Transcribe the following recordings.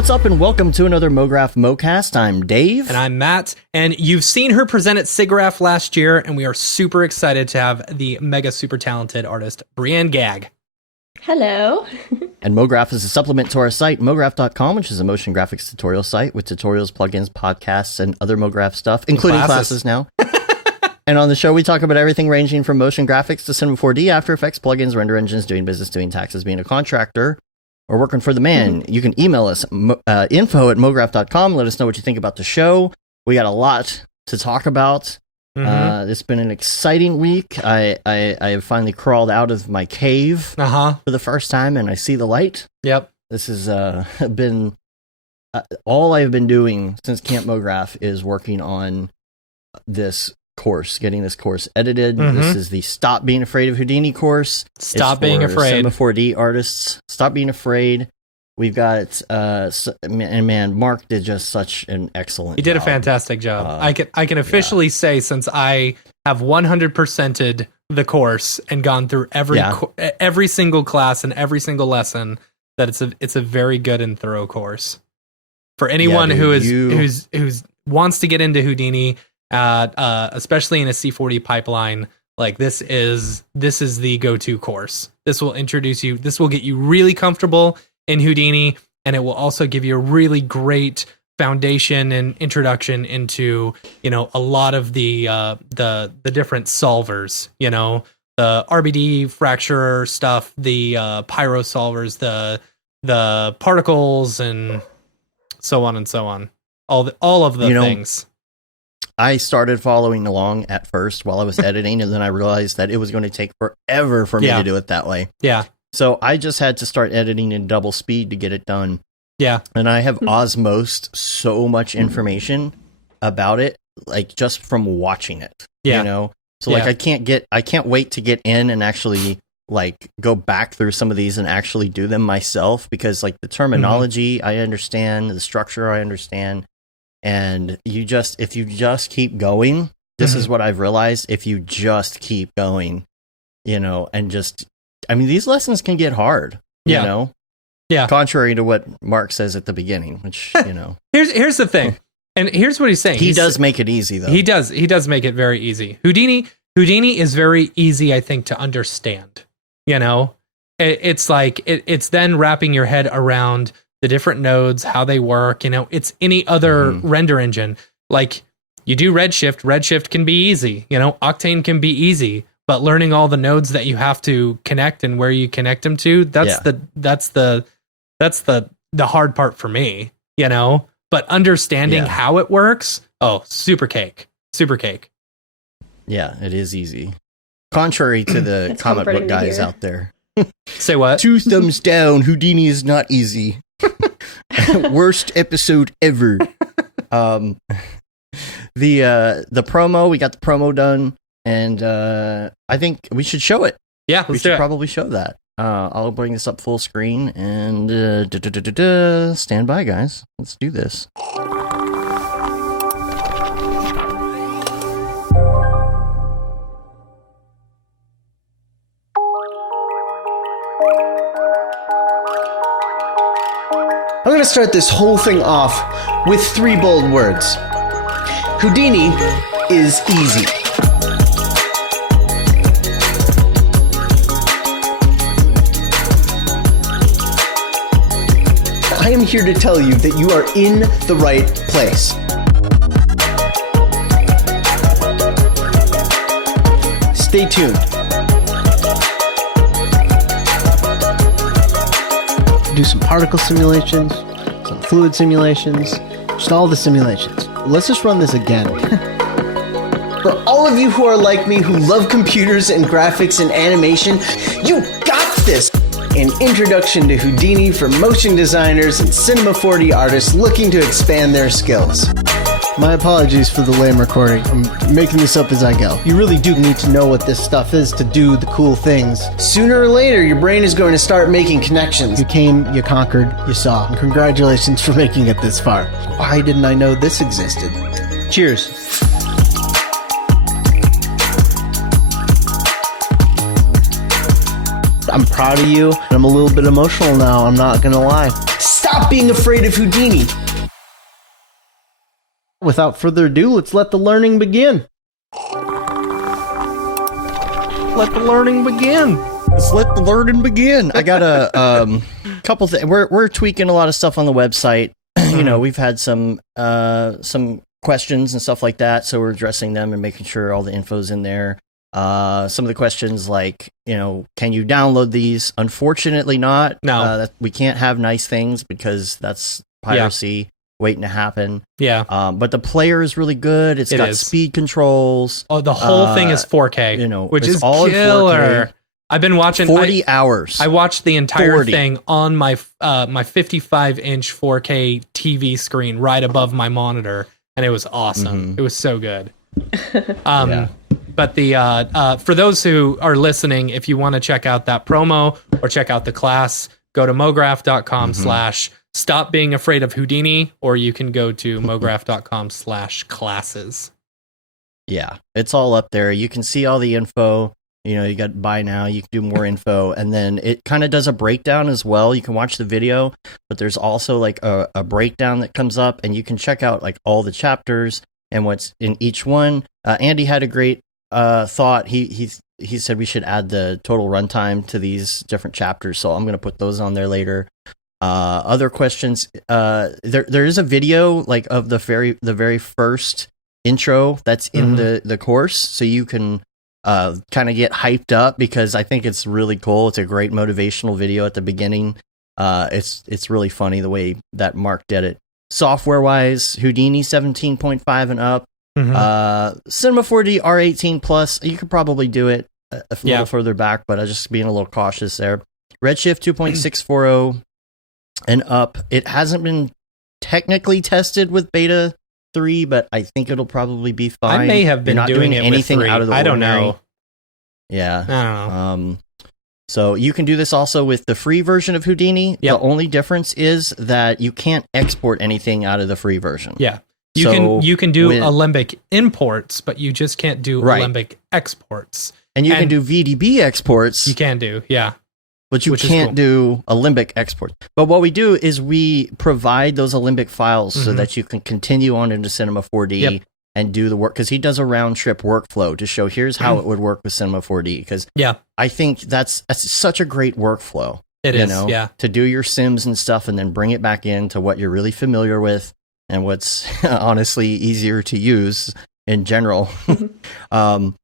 What's up and welcome to another Mograph Mocast. I'm Dave. And I'm Matt. And you've seen her present at SIGGRAPH last year, and we are super excited to have the mega super talented artist, Brianne Gagg. Hello. And Mograph is a supplement to our site, mograph.com, which is a motion graphics tutorial site with tutorials, plugins, podcasts, and other Mograph stuff, including classes now. And on the show, we talk about everything ranging from motion graphics to Cinema 4D, After Effects, plugins, render engines, doing business, doing taxes, being a contractor, or working for the man. You can email us, info@mograph.com. Let us know what you think about the show. We got a lot to talk about. It's been an exciting week. I have finally crawled out of my cave for the first time, and I see the light. Yep. This has been all I've been doing since Camp Mograph is working on this course, getting this course edited. This is the Stop Being Afraid of Houdini course. Stop being afraid. Cinema 4D artists. Stop being afraid. We've got, and Mark did just such an excellent job. He did a fantastic job. I can officially say, since I have 100%ed the course and gone through every single class and every single lesson, that it's a very good and thorough course for anyone who wants to get into Houdini. Especially in a C4D pipeline, like this is the go-to course. This will introduce you. This will get you really comfortable in Houdini, and it will also give you a really great foundation and introduction into, a lot of the different solvers. The RBD fracturer stuff, the pyro solvers, the particles, and so on and so on. All of the things. I started following along at first while I was editing, and then I realized that it was going to take forever for me to do it that way. Yeah. So I just had to start editing in double speed to get it done. Yeah. And I have osmosed so much information about it, like just from watching it. Yeah. So like I can't wait to get in and actually like go back through some of these and actually do them myself, because like the terminology I understand, the structure I understand. And if you just keep going, this is what I've realized. If you just keep going, and these lessons can get hard, Yeah. Contrary to what Mark says at the beginning, which, Here's the thing. And here's what he's saying. He does make it easy, though. He does make it very easy. Houdini is very easy, I think, to understand. It's like, it's then wrapping your head around the different nodes, how they work. It's any other render engine. Like, you do Redshift can be easy. Octane can be easy, but learning all the nodes that you have to connect and where you connect them to, that's the hard part for me, but understanding how it works. Oh, super cake. Yeah, it is easy. Contrary to the comic book guys out there. Say what? 2 thumbs down. Houdini is not easy. Worst episode ever. The promo, we got the promo done, and I think we should show it. Yeah, we should probably show that. I'll bring this up full screen and stand by, guys. Let's do this. I'm going to start this whole thing off with 3 bold words. Houdini is easy. I am here to tell you that you are in the right place. Stay tuned. Do some particle simulations, some fluid simulations, just all the simulations. Let's just run this again. For all of you who are like me, who love computers and graphics and animation, you got this! An introduction to Houdini for motion designers and Cinema 4D artists looking to expand their skills. My apologies for the lame recording. I'm making this up as I go. You really do need to know what this stuff is to do the cool things. Sooner or later, your brain is going to start making connections. You came, you conquered, you saw. And congratulations for making it this far. Why didn't I know this existed? Cheers. I'm proud of you, and I'm a little bit emotional now, I'm not gonna lie. Stop Stop being afraid of Houdini. Without further ado, let's let the learning begin. Let the learning begin. Let's let the learning begin. I got a couple things. We're tweaking a lot of stuff on the website. You know, we've had some questions and stuff like that, so we're addressing them and making sure all the info's in there. Some of the questions like, you know, can you download these? Unfortunately not. No. We can't have nice things because that's piracy waiting to happen. Yeah. But the player is really good. It's got speed controls. Oh, the whole thing is 4K, you know, which is all killer. 4K. I've been watching 40 hours. I watched the entire thing on my 55-inch 4K TV screen right above my monitor, and it was awesome. It was so good. But the for those who are listening, if you want to check out that promo or check out the class, go to mograph.com/stop being afraid of Houdini, or you can go to mograph.com/classes. Yeah, it's all up there. You can see all the info. You know, you got buy now, you can do more info, and then it kind of does a breakdown as well. You can watch the video, but there's also like a breakdown that comes up, and you can check out like all the chapters and what's in each one. Andy had a great thought. He said we should add the total runtime to these different chapters, so I'm going to put those on there later. Other questions, there is a video like of the very first intro that's in the course, so you can kind of get hyped up, because I think it's really cool. It's a great motivational video at the beginning. It's really funny the way that Mark did it. Software wise, Houdini 17.5 and up. Cinema 4D R18 plus. You could probably do it a little further back, but I'm just being a little cautious there. Redshift 2.640 and up. It hasn't been technically tested with beta 3, but I think it'll probably be fine. I may have been doing it anything with 3. out of the I don't ordinary. know. Yeah. I don't know. So you can do this also with the free version of Houdini. Yep. The only difference is that you can't export anything out of the free version. Yeah. You can do Alembic imports, but you just can't do Alembic exports. And you can do VDB exports. You can do, yeah. But you can't do Alembic exports. But what we do is we provide those Alembic files so that you can continue on into Cinema 4D and do the work. Because he does a round trip workflow to show here's how it would work with Cinema 4D. Because I think that's such a great workflow. It is, to do your sims and stuff and then bring it back into what you're really familiar with and what's honestly easier to use in general. And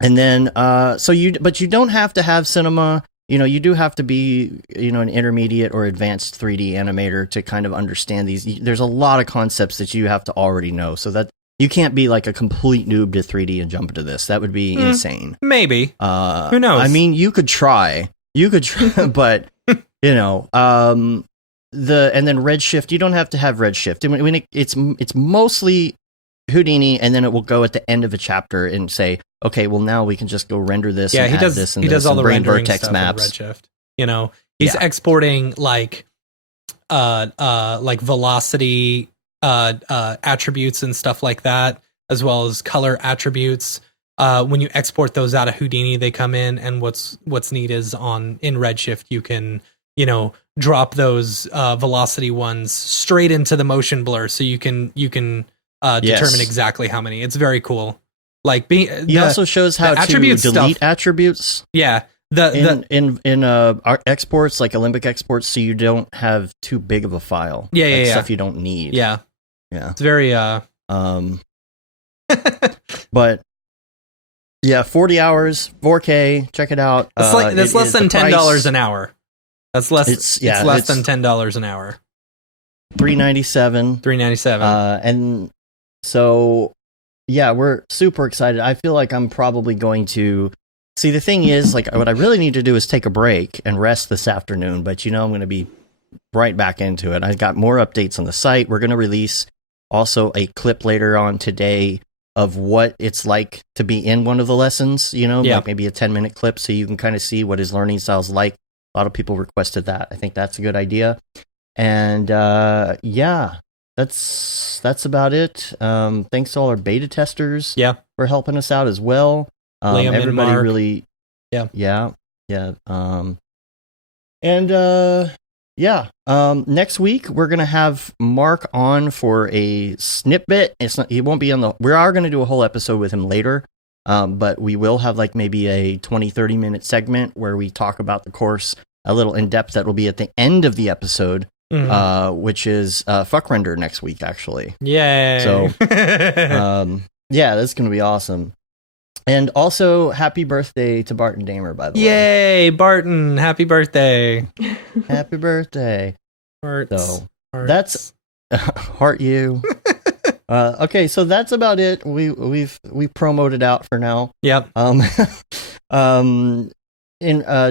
then, but you don't have to have Cinema. You know, you do have to be, you know, an intermediate or advanced 3D animator to kind of understand these. There's a lot of concepts that you have to already know, so that you can't be like a complete noob to 3D and jump into this. That would be insane. Maybe. Who knows? I mean, you could try, but you know, and then Redshift. You don't have to have Redshift. I mean, it's mostly Houdini, and then it will go at the end of a chapter and say, okay, well now we can just go render this. Yeah, and he add does. This and he this does all and the bring rendering vertex stuff maps. in Redshift. You know, he's exporting like velocity attributes and stuff like that, as well as color attributes. When you export those out of Houdini, they come in, and what's neat is in Redshift you can, you know, drop those velocity ones straight into the motion blur, so you can determine exactly how many. It's very cool. Like he also shows how to delete attributes. Yeah, in our exports, like Alembic exports, so you don't have too big of a file. Stuff you don't need. Yeah. It's very but yeah, 40 hours, 4K. Check it out. That's less than $10 an hour. That's less. It's less than $10 an hour. $397. And so. Yeah, we're super excited. I feel like I'm probably going to... See, the thing is, like, what I really need to do is take a break and rest this afternoon, but, you know, I'm going to be right back into it. I've got more updates on the site. We're going to release also a clip later on today of what it's like to be in one of the lessons, you know, like maybe a 10-minute clip so you can kind of see what his learning style's like. A lot of people requested that. I think that's a good idea. And, That's about it. Thanks to all our beta testers for helping us out as well. Liam everybody and Mark. really, yeah. And Yeah. Next week we're gonna have Mark on for a snippet. He won't be on the. We are gonna do a whole episode with him later. But we will have like maybe a 20-30 minute segment where we talk about the course a little in depth. That will be at the end of the episode, which is Fuck Render next week, actually. Yay! So, yeah, that's gonna be awesome. And also, happy birthday to Barton Damer, by the way. Yay, Barton! Happy birthday! Happy birthday! Hearts. So that's heart you. Okay, so that's about it. We've promoted out for now. Yep.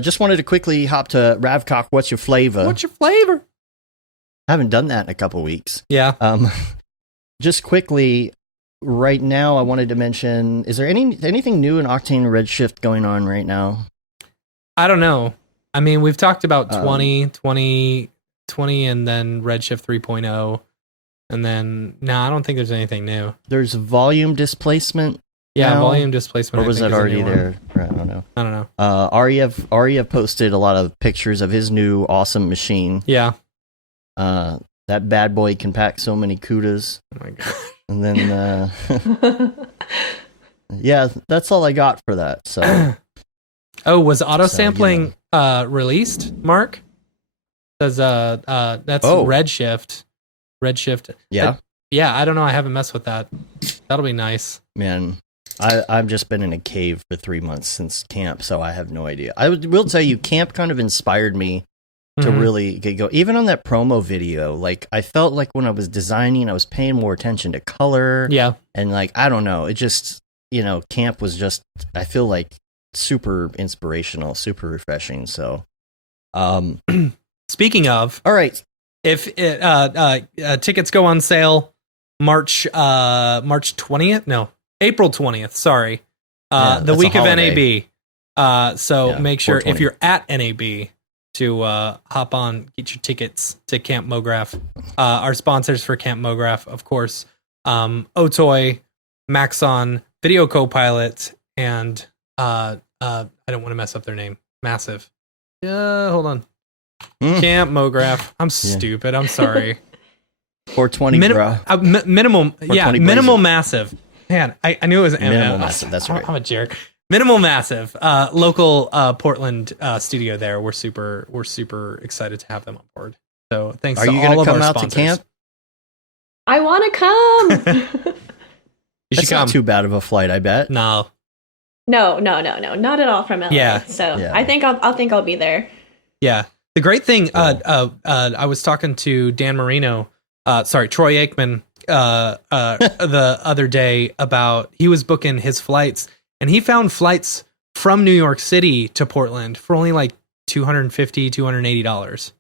Just wanted to quickly hop to Ravcock. What's your flavor? What's your flavor? I haven't done that in a couple weeks. Yeah. Just quickly, right now, I wanted to mention: is there anything new in Octane Redshift going on right now? I don't know. I mean, we've talked about 20, and then Redshift 3.0. And then, no, I don't think there's anything new. There's volume displacement. Yeah, now? Volume displacement. Or was that already there? I don't know. I don't know. Ariev posted a lot of pictures of his new awesome machine. Yeah. That bad boy can pack so many kudas. Oh my god. And then, yeah, that's all I got for that. So. Oh, was auto sampling released, Mark? Says that's Redshift. Redshift. Yeah. Yeah, I don't know. I haven't messed with that. That'll be nice. Man, I've just been in a cave for 3 months since camp, so I have no idea. I will tell you, camp kind of inspired me to really get go. Even on that promo video, like I felt like when I was designing, I was paying more attention to color. Yeah. And like, I don't know, it just, camp was just, I feel like super inspirational, super refreshing. So, speaking of, all right. If tickets go on sale March 20th, no, April 20th, sorry. The week of NAB. So make sure 420. If you're at NAB to hop on, get your tickets to Camp Mograph. Our sponsors for Camp Mograph, of course, Otoy, Maxon, Video Copilot, and I don't want to mess up their name. Massive. Hold on. Camp Mograph. I'm stupid. I'm sorry. 420 minimum. Yeah, minimal massive. Man, I knew it was minimal massive. That's right. I'm a jerk. Minimal massive. Local Portland studio there. We're super excited to have them on board. So thanks to all of our sponsors. Are you going to come out to camp? I want to come. It's not too bad of a flight, I bet. No, not at all from LA. Yeah. So yeah. I think I'll be there. Yeah. The great thing, I was talking to Dan Marino, Troy Aikman, the other day about he was booking his flights, and he found flights from New York City to Portland for only like $250, $280.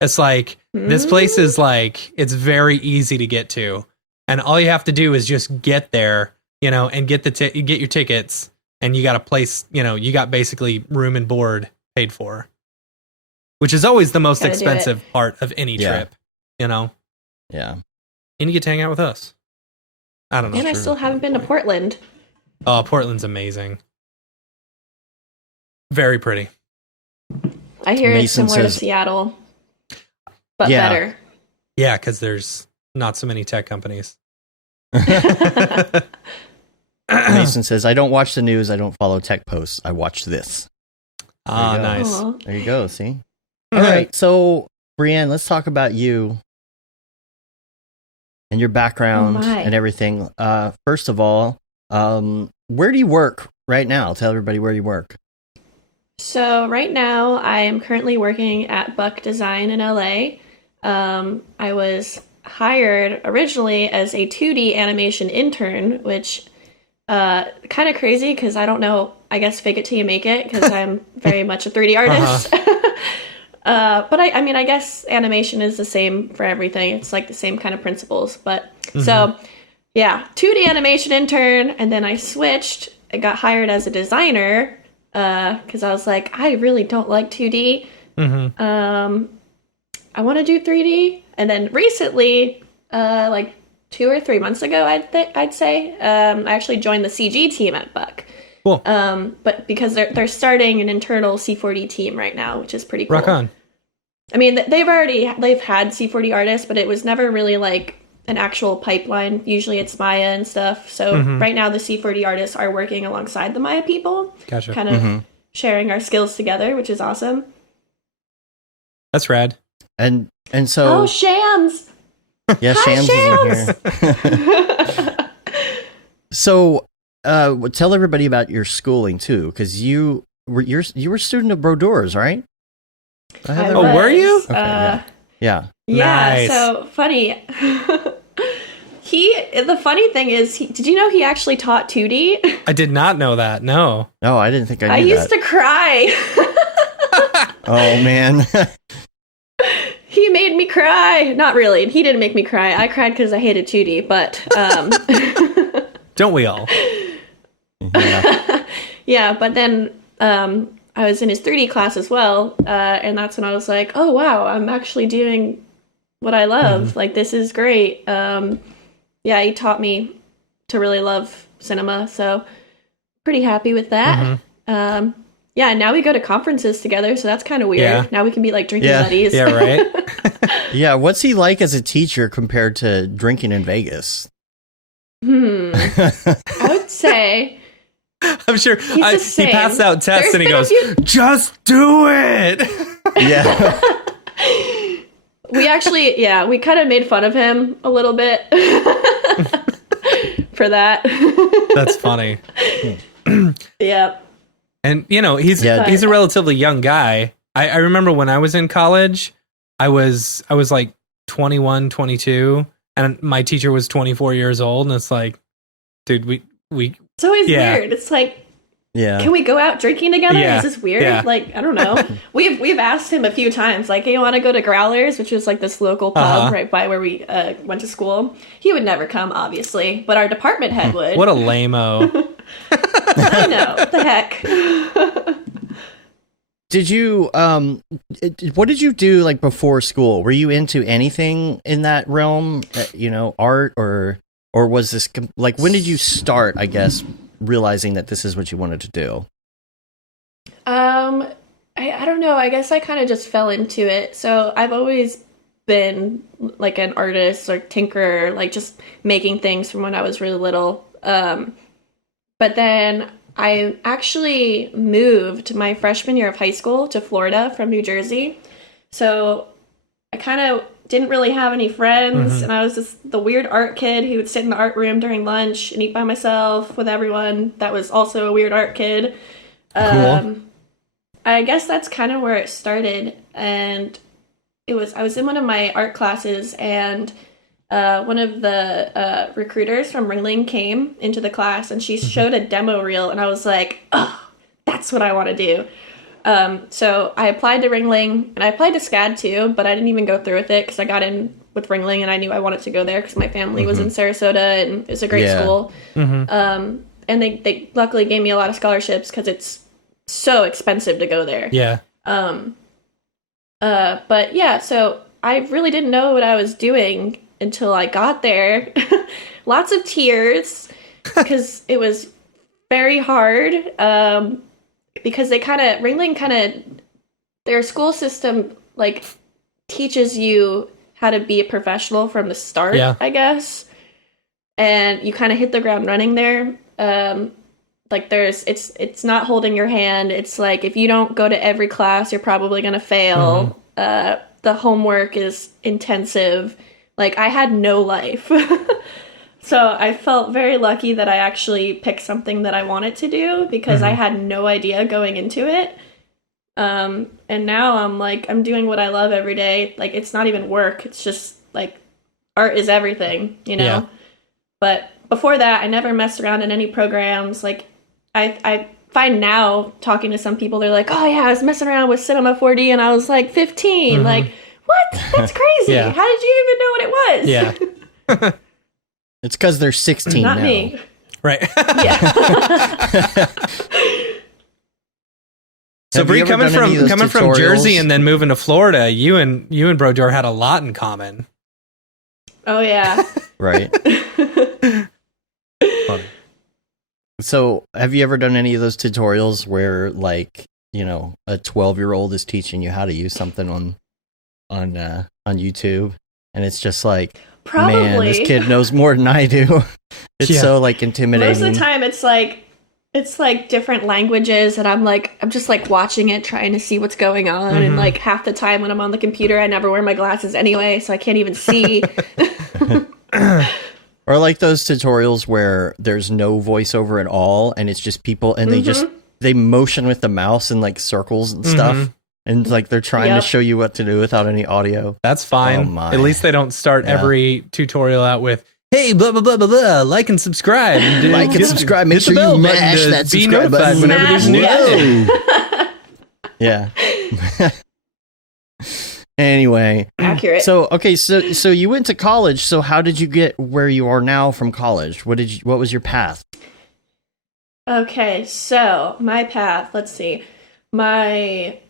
It's like this place is like it's very easy to get to, and all you have to do is just get there, and get get your tickets, and you got a place, you got basically room and board paid for. Which is always the most expensive part of any trip, Yeah. And you get to hang out with us. I don't know. And I still haven't been to Portland. Oh, Portland's amazing. Very pretty. I hear it's similar to Seattle, but better. Yeah, because there's not so many tech companies. Mason says, I don't watch the news. I don't follow tech posts. I watch this. Nice. Aww. There you go. See? All right, so Brianne, let's talk about you and your background and everything. First of all, where do you work right now? Tell everybody where you work. So right now, I am currently working at Buck Design in LA. I was hired originally as a 2D animation intern, which kind of crazy because I don't know. I guess fake it till you make it because I'm very much a 3D artist. But I guess animation is the same for everything. It's like the same kind of principles. But so, yeah, 2D animation intern. And then I switched. I got hired as a designer because I was like, I really don't like 2D. I want to do 3D. And then recently, like 2 or 3 months ago, I'd say, I actually joined the CG team at Buck. Cool. But because they're starting an internal C4D team right now, which is pretty cool. Rock on. I mean, they've had C4D artists, but it was never really like an actual pipeline. Usually it's Maya and stuff. So right now the C4D artists are working alongside the Maya people. Gotcha. Kind of sharing our skills together, which is awesome. That's rad. And so... Oh, Shams! Yeah, Shams is in here. So, tell everybody about your schooling, too, because you were a student of Brodeurs, right? Were you? Okay, yeah. Nice. So funny. The funny thing is, did you know he actually taught 2D? I did not know that. No. No, I didn't think I knew I used to cry. Oh, man. He made me cry. Not really. He didn't make me cry. I cried because I hated 2D, but... Don't we all? Yeah. Yeah, but then I was in his 3D class as well, and that's when I was like, oh, wow, I'm actually doing what I love. Like, this is great. Yeah, he taught me to really love cinema, so pretty happy with that. Yeah, and now we go to conferences together, so that's kind of weird. Yeah. Now we can be like drinking buddies. Yeah, right? Yeah, what's he like as a teacher compared to drinking in Vegas? I would say... I'm sure he passed out tests and he goes, just do it. Yeah. We actually, we kind of made fun of him a little bit for that. That's funny. Yeah. And, he's a relatively young guy. I remember when I was in college, I was like 21, 22, and my teacher was 24 years old. And it's like, dude, we it's always weird. It's like, can we go out drinking together? Yeah. Is this weird? Yeah. Like, I don't know. We've asked him a few times, like, hey, you want to go to Growlers, which was like this local pub right by where we went to school. He would never come, obviously, but our department head would. What a lame-o. I know. What the heck? Did you what did you do like before school? Were you into anything in that realm, art or was this like, when did you start, I guess, realizing that this is what you wanted to do? I don't know. I guess I kind of just fell into it. So I've always been like an artist or tinkerer, like just making things from when I was really little. But then I actually moved my freshman year of high school to Florida from New Jersey. So I kind of didn't really have any friends, and I was just the weird art kid who would sit in the art room during lunch and eat by myself with everyone that was also a weird art kid. Cool. I guess that's kind of where it started, and I was in one of my art classes, and one of the recruiters from Ringling came into the class, and she showed a demo reel, and I was like, oh, that's what I want to do. So I applied to Ringling, and I applied to SCAD too, but I didn't even go through with it because I got in with Ringling, and I knew I wanted to go there because my family was in Sarasota, and it was a great school. And they luckily gave me a lot of scholarships because it's so expensive to go there. Yeah. But yeah, so I really didn't know what I was doing until I got there. Lots of tears because it was very hard. Because Ringling their school system like teaches you how to be a professional from the start, I guess. And you kind of hit the ground running there. Like it's not holding your hand. It's like, if you don't go to every class, you're probably going to fail. The homework is intensive. Like, I had no life. So I felt very lucky that I actually picked something that I wanted to do because I had no idea going into it. And now I'm doing what I love every day. Like, it's not even work. It's just like art is everything, Yeah. But before that, I never messed around in any programs. Like, I find now talking to some people, they're like, oh yeah, I was messing around with Cinema 4D and I was like 15. Like, what? That's crazy. How did you even know what it was? Yeah. It's because they're 16 Not now. me. Right. Yeah. So Bree, coming from Jersey and then moving to Florida, you and Brodeur had a lot in common. Oh yeah. Right. Funny. So have you ever done any of those tutorials where, like, a 12-year-old is teaching you how to use something on on YouTube, and it's just like, Probably. man, this kid knows more than I do. It's so like intimidating. Most of the time, it's like different languages, and I'm just like watching it, trying to see what's going on. And like half the time when I'm on the computer, I never wear my glasses anyway, so I can't even see. Or like those tutorials where there's no voiceover at all, and it's just people, and they motion with the mouse in like circles and stuff, and like they're trying to show you what to do without any audio. That's fine. Oh my. At least they don't start every tutorial out with, "Hey, blah blah blah blah blah, like and subscribe, like and subscribe. Make sure you mash that subscribe button whenever there's new." Yeah. Anyway, accurate. So okay, so you went to college. So how did you get where you are now from college? What was your path? Okay, so my path. Let's see. I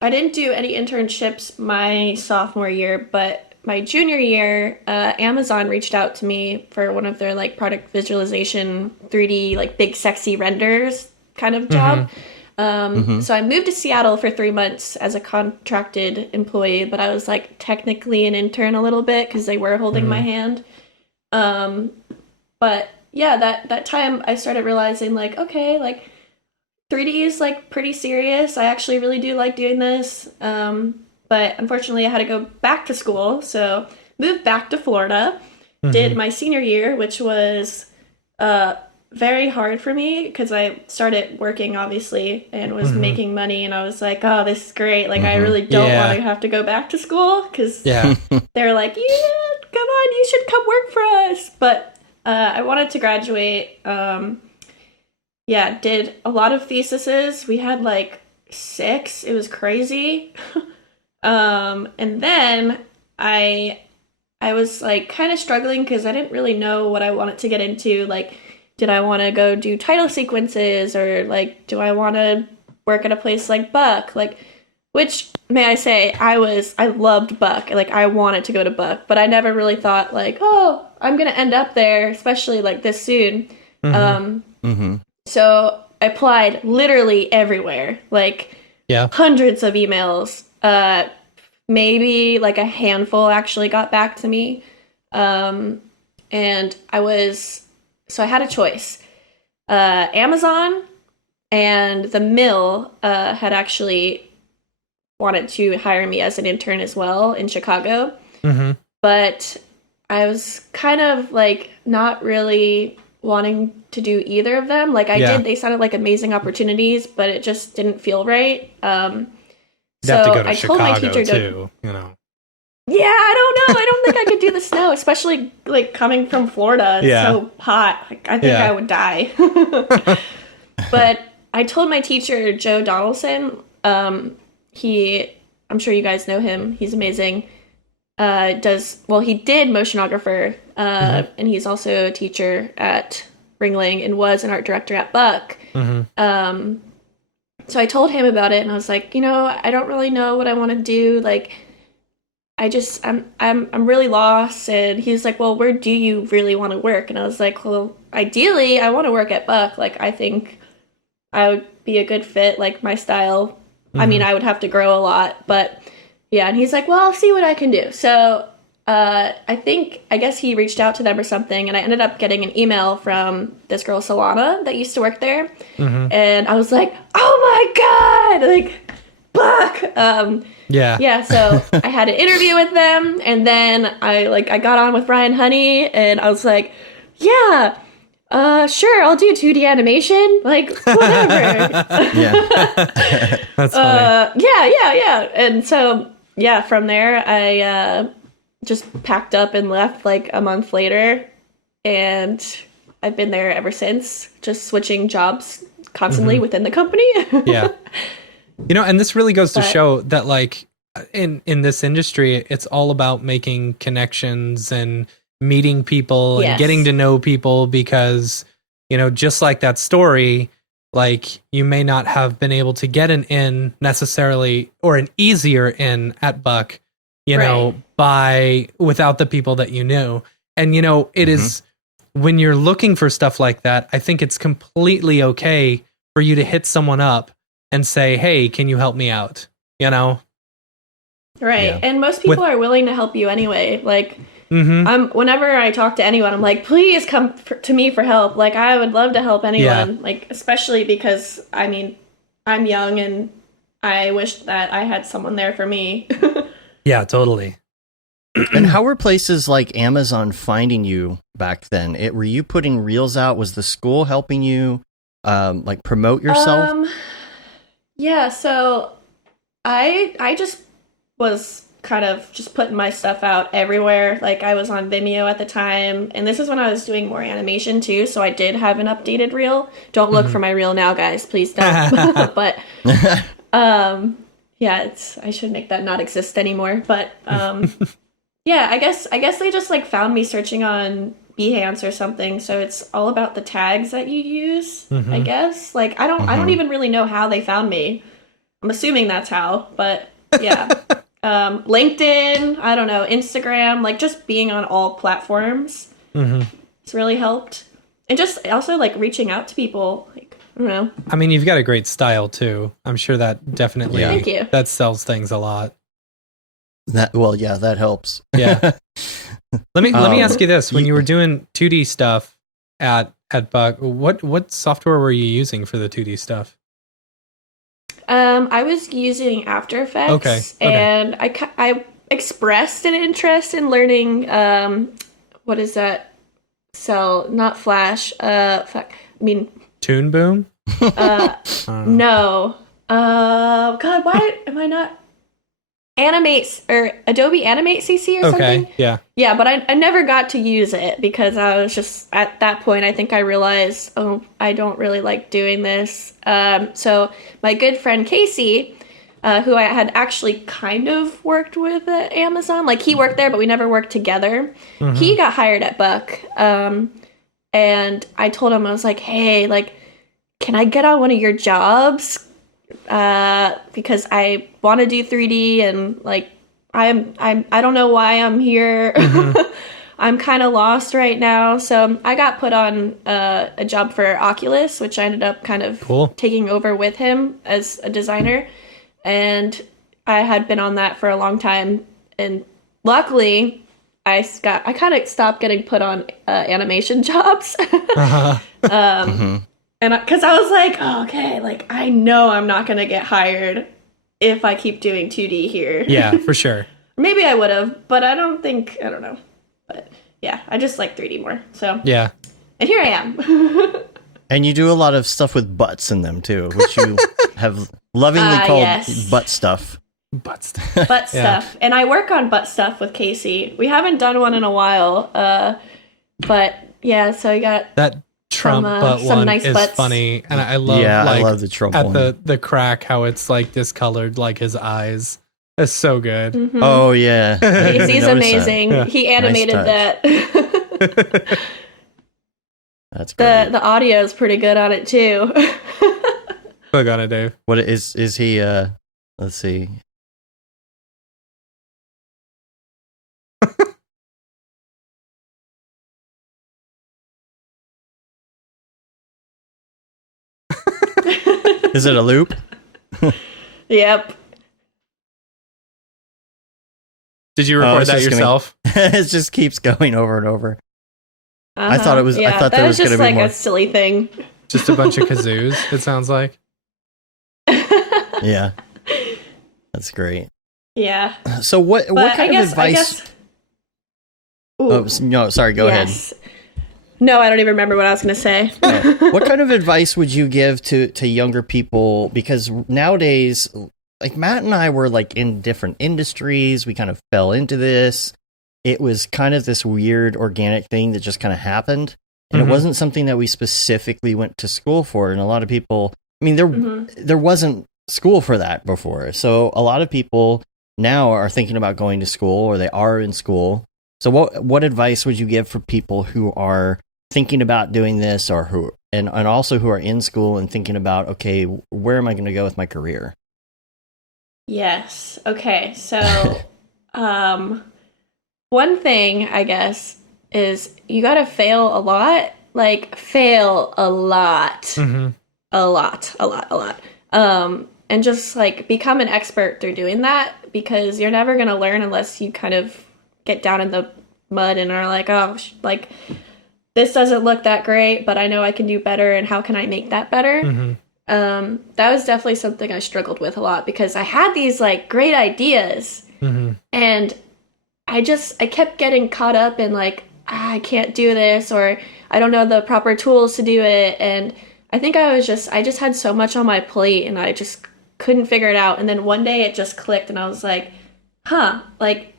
didn't do any internships my sophomore year, but my junior year, Amazon reached out to me for one of their like product visualization, 3D like big sexy renders kind of job. So I moved to Seattle for 3 months as a contracted employee, but I was like technically an intern a little bit because they were holding my hand. But yeah, that time I started realizing like, okay, like 3D is like pretty serious. I actually really do like doing this. But unfortunately I had to go back to school. So moved back to Florida, did my senior year, which was, very hard for me because I started working obviously and was making money, and I was like, oh, this is great. Like I really don't want to have to go back to school because they're like, yeah, come on, you should come work for us. But I wanted to graduate. Did a lot of theses. We had like 6. It was crazy. And then I was like kind of struggling because I didn't really know what I wanted to get into. Like, did I want to go do title sequences, or like, do I want to work at a place like Buck? Like, which, may I say, I loved Buck. Like, I wanted to go to Buck, but I never really thought like, oh, I'm going to end up there, especially like this soon. So I applied literally everywhere, like hundreds of emails. Maybe like a handful actually got back to me. And so I had a choice. Amazon and the Mill had actually wanted to hire me as an intern as well in Chicago. But I was kind of like not really wanting to do either of them. Like they sounded like amazing opportunities, but it just didn't feel right. You have to go to Chicago told my teacher too, you know. Yeah, I don't know. I don't think I could do the snow, especially like coming from Florida. It's so hot. Like, I think I would die. But I told my teacher, Joe Donaldson, I'm sure you guys know him. He's amazing. He did motionographer, and he's also a teacher at Ringling and was an art director at Buck. So I told him about it, and I was like, I don't really know what I want to do. Like, I'm really lost. And he's like, well, where do you really want to work? And I was like, well, ideally I want to work at Buck. Like, I think I would be a good fit, like my style. I mean, I would have to grow a lot, but yeah. And he's like, well, I'll see what I can do. So, I guess he reached out to them or something. And I ended up getting an email from this girl, Solana, that used to work there. And I was like, oh my God, like Buck. Yeah, so I had an interview with them, and then I got on with Brian Honey, and I was like, yeah, sure, I'll do 2D animation, like, whatever. That's funny. Yeah. And so, yeah, from there, I just packed up and left like a month later, and I've been there ever since, just switching jobs constantly within the company. Yeah. And this really goes to show that, like, in this industry, it's all about making connections and meeting people and getting to know people, because, just like that story, like, you may not have been able to get an in necessarily, or an easier in at Buck, without the people that you knew. And, it is, when you're looking for stuff like that, I think it's completely okay for you to hit someone up and say, hey, can you help me out? Right. Yeah. And most people are willing to help you anyway. Like, whenever I talk to anyone, I'm like, please come to me for help. Like, I would love to help anyone. Like, especially because, I mean, I'm young and I wish that I had someone there for me. Yeah, totally. And how were places like Amazon finding you back then? Were you putting reels out? Was the school helping you like promote yourself? Yeah, so I just was kind of just putting my stuff out everywhere. Like, I was on Vimeo at the time, and this is when I was doing more animation too, so I did have an updated reel. Don't look for my reel now, guys, please don't. But yeah, I should make that not exist anymore. But yeah, I guess they just like found me searching on Behance or something. So it's all about the tags that you use, I guess. Like, I don't even really know how they found me. I'm assuming that's how, but yeah. LinkedIn, I don't know, Instagram, like just being on all platforms. It's really helped. And just also like reaching out to people, like, I don't know. I mean, you've got a great style too. I'm sure that definitely Thank you. that sells things a lot. That helps. Yeah. Let me ask you this: when you were doing 2D stuff at Buck, what software were you using for the 2D stuff? I was using After Effects, okay. And I expressed an interest in learning. What is that? Not Flash. Toon Boom. No. God, why am I not? Animate or Adobe Animate CC or something. Okay, yeah. Yeah, but I never got to use it because I was just, at that point, I think I realized, I don't really like doing this. So my good friend Casey, who I had actually kind of worked with at Amazon, like he worked there, but we never worked together. He got hired at Buck. And I told him, I was like, hey, like, can I get on one of your jobs? Because I want to do 3D and like I don't know why I'm here. I'm kind of lost right now. So I got put on a job for Oculus, which I ended up kind of taking over with him as a designer. And I had been on that for a long time. And luckily, I kind of stopped getting put on animation jobs. And because I was like, oh, okay, like I know I'm not going to get hired if I keep doing 2D here. Yeah, for sure. Maybe I would have, but I don't know. But yeah, I just like 3D more. So yeah. And here I am. And you do a lot of stuff with butts in them too, which you have lovingly called butt stuff. Butt stuff. Butt stuff. And I work on butt stuff with Casey. We haven't done one in a while. But yeah, so you got that Trump butt one nice is butts. Funny, and I love I love the Trump one. At the crack, how it's like discolored, like his eyes. It's so good. Oh yeah, Casey's amazing. Yeah. He animated that. That's great. The audio is pretty good on it too. Click on it, Dave. What is he? Let's see. Is it a loop? Yep. Did you record that yourself? It just keeps going over and over. I thought it was. Yeah, I thought there was going to be like more. A silly thing. Just a bunch of kazoos. It sounds like. Yeah, that's great. Yeah. So what kind of advice? Oh no! Sorry. Go ahead. No, I don't even remember what I was going to say. What kind of advice would you give to younger people? Because nowadays, like Matt and I were like in different industries. We kind of fell into this. It was kind of this weird organic thing that just kind of happened. And it wasn't something that we specifically went to school for. And a lot of people, I mean, there wasn't school for that before. So a lot of people now are thinking about going to school, or they are in school. So what advice would you give for people who are thinking about doing this, or who and also who are in school and thinking about, okay, where am I going to go with my career? Yes. Okay. So, one thing I guess is you got to fail a lot. Like fail a lot, a lot. and just like become an expert through doing that, because you're never going to learn unless you kind of get down in the mud and are like, oh, like this doesn't look that great, but I know I can do better, and how can I make that better? Mm-hmm. That was definitely something I struggled with a lot, because I had these like great ideas, and I kept getting caught up in like, I can't do this, or I don't know the proper tools to do it. And I think I just had so much on my plate, and I just couldn't figure it out. And then one day it just clicked, and I was like, like,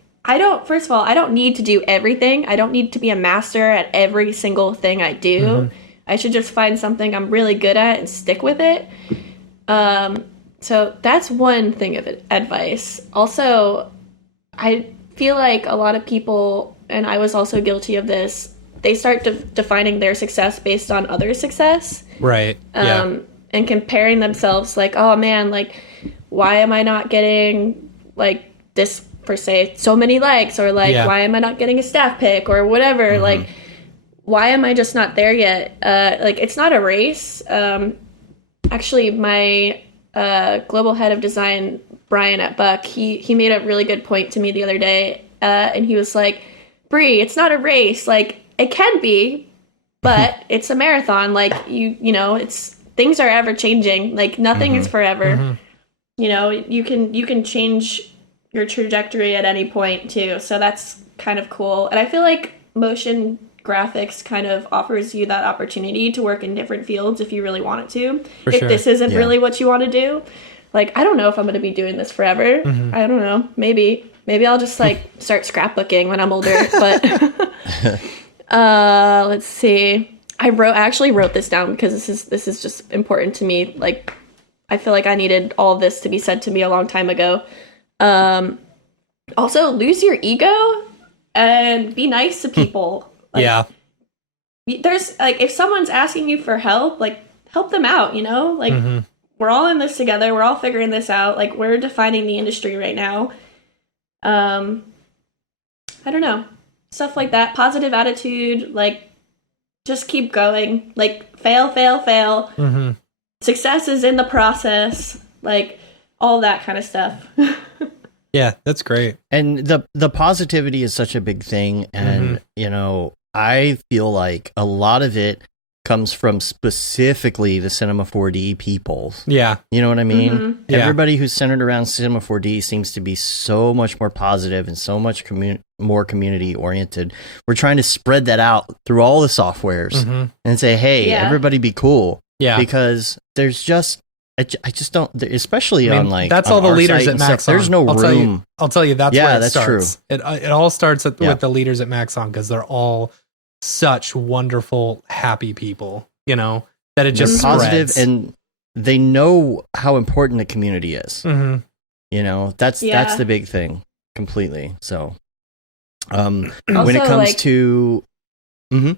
first of all, I don't need to do everything. I don't need to be a master at every single thing I do. I should just find something I'm really good at and stick with it. So that's one thing of advice. Also, I feel like a lot of people, and I was also guilty of this, they start defining their success based on other success. Right. And comparing themselves like, oh man, like, why am I not getting like this, per se, so many likes, or like, why am I not getting a staff pick or whatever? Like, why am I just not there yet? Like, it's not a race. Actually, my global head of design, Brian at Buck, he made a really good point to me the other day. And he was like, Brie, it's not a race. Like, it can be, but it's a marathon. Like, you know, things are ever changing. Like, nothing is forever. You know, you can change your trajectory at any point too. So that's kind of cool. And I feel like motion graphics kind of offers you that opportunity to work in different fields if you really want it to. If this isn't really what you want to do. Like, I don't know if I'm going to be doing this forever. I don't know. Maybe I'll just like start scrapbooking when I'm older. But let's see. I actually wrote this down because this is just important to me. Like, I feel like I needed all of this to be said to me a long time ago. Also, lose your ego and be nice to people. Like, there's like, if someone's asking you for help, like, help them out, you know? Like, we're all in this together. We're all figuring this out. Like, we're defining the industry right now. I don't know. Stuff like that. Positive attitude. Like, just keep going. Like, fail. Success is in the process. Like, all that kind of stuff. Yeah, that's great. And the positivity is such a big thing. And, you know, I feel like a lot of it comes from specifically the Cinema 4D people. Yeah. You know what I mean? Everybody who's centered around Cinema 4D seems to be so much more positive and so much more community oriented. We're trying to spread that out through all the softwares and say, hey, everybody be cool. Yeah. Because there's just, I just don't, especially on like, that's all the leaders at Maxon. There's no room. I'll tell you that's where it starts. True. It all starts with the leaders at Maxon, because they're all such wonderful, happy people, you know, that it just spreads. Positive, and they know how important the community is. You know, that's the big thing completely. So, when it comes like, to, oh,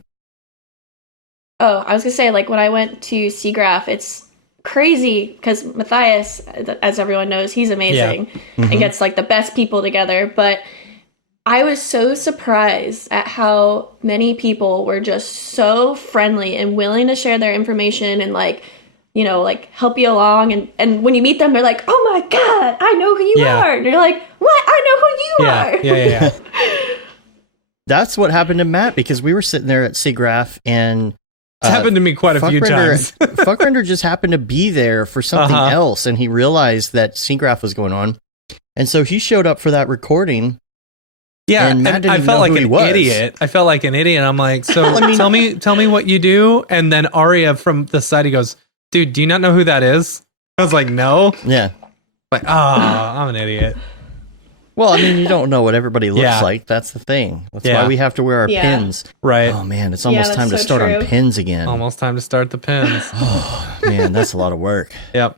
I was gonna say, like, when I went to SIGGRAPH, it's crazy because Matthias, as everyone knows, he's amazing and gets like the best people together. But I was so surprised at how many people were just so friendly and willing to share their information and like, you know, like help you along. And when you meet them, they're like, oh my God, I know who you are. And you're like, what? I know who you are. Yeah. That's what happened to Matt, because we were sitting there at SIGGRAPH and it's happened to me quite a few times. Fuckrender just happened to be there for something else, and he realized that SIGGRAPH was going on. And so he showed up for that recording. Yeah, and I felt like an idiot. I'm like, so tell me what you do. And then Aria from the side, he goes, dude, do you not know who that is? I was like, no. Yeah. Like, I'm an idiot. Well, I mean, you don't know what everybody looks like. That's the thing. That's why we have to wear our pins. Right. Oh, man, it's almost time to start on pins again. Almost time to start the pins. Oh, man, that's a lot of work. Yep.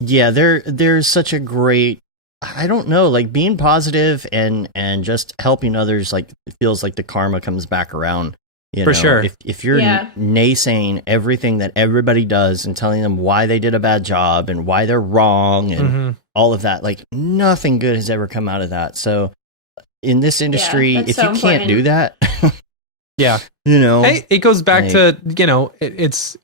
Yeah, there's such a great, I don't know, like being positive and just helping others, like it feels like the karma comes back around. You know? Sure. If you're naysaying everything that everybody does and telling them why they did a bad job and why they're wrong and all of that, like nothing good has ever come out of that. So in this industry, if you can't do that, you know, hey, it goes back to, you know, it's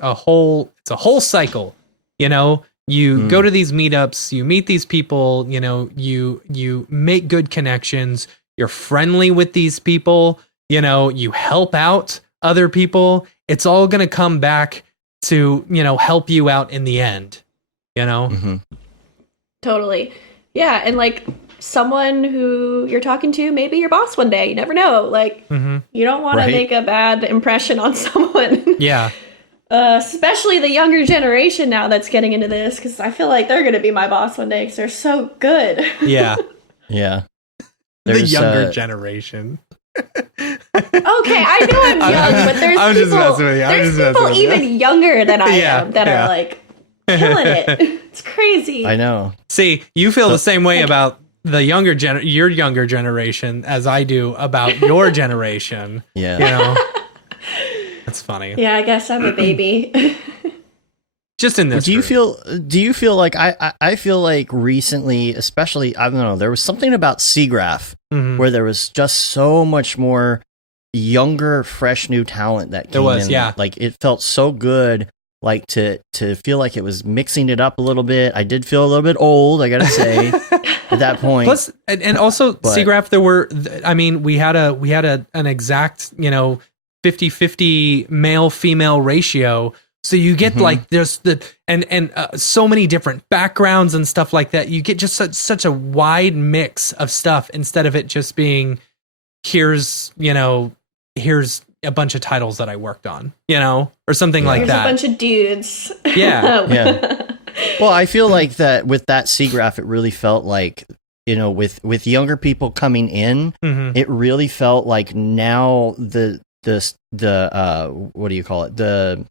a whole cycle. You know, you go to these meetups, you meet these people, you know, you make good connections, you're friendly with these people, you know, you help out other people. It's all going to come back to, you know, help you out in the end, you know? Mm-hmm. Totally. Yeah. And like someone who you're talking to, maybe your boss one day, you never know. Like you don't want to make a bad impression on someone. Yeah. Especially the younger generation now that's getting into this, because I feel like they're going to be my boss one day because they're so good. Yeah. Yeah. The younger generation. Okay, I know I'm young, but there's I'm people, just messing with you. there's people even younger than I am that are like killing it. It's crazy. I know. See, you feel the same way about the your younger generation as I do about your generation. Yeah. You know? That's funny. Yeah, I guess I'm a baby. Just in this. Do you feel like I feel like recently, especially, I don't know, there was something about Mograph where there was just so much more younger, fresh new talent that came in. Yeah. Like it felt so good, like to feel like it was mixing it up a little bit. I did feel a little bit old, I gotta say, at that point. Plus, and also Mograph, there were, I mean, we had an exact, you know, 50-50 male female ratio. So you get like there's and so many different backgrounds and stuff like that. You get just such a wide mix of stuff instead of it just being here's a bunch of titles that I worked on, you know, or something like that. Here's a bunch of dudes. Yeah. Yeah. Well, I feel like that with that Mograph, it really felt like, you know, with younger people coming in, it really felt like now the what do you call it?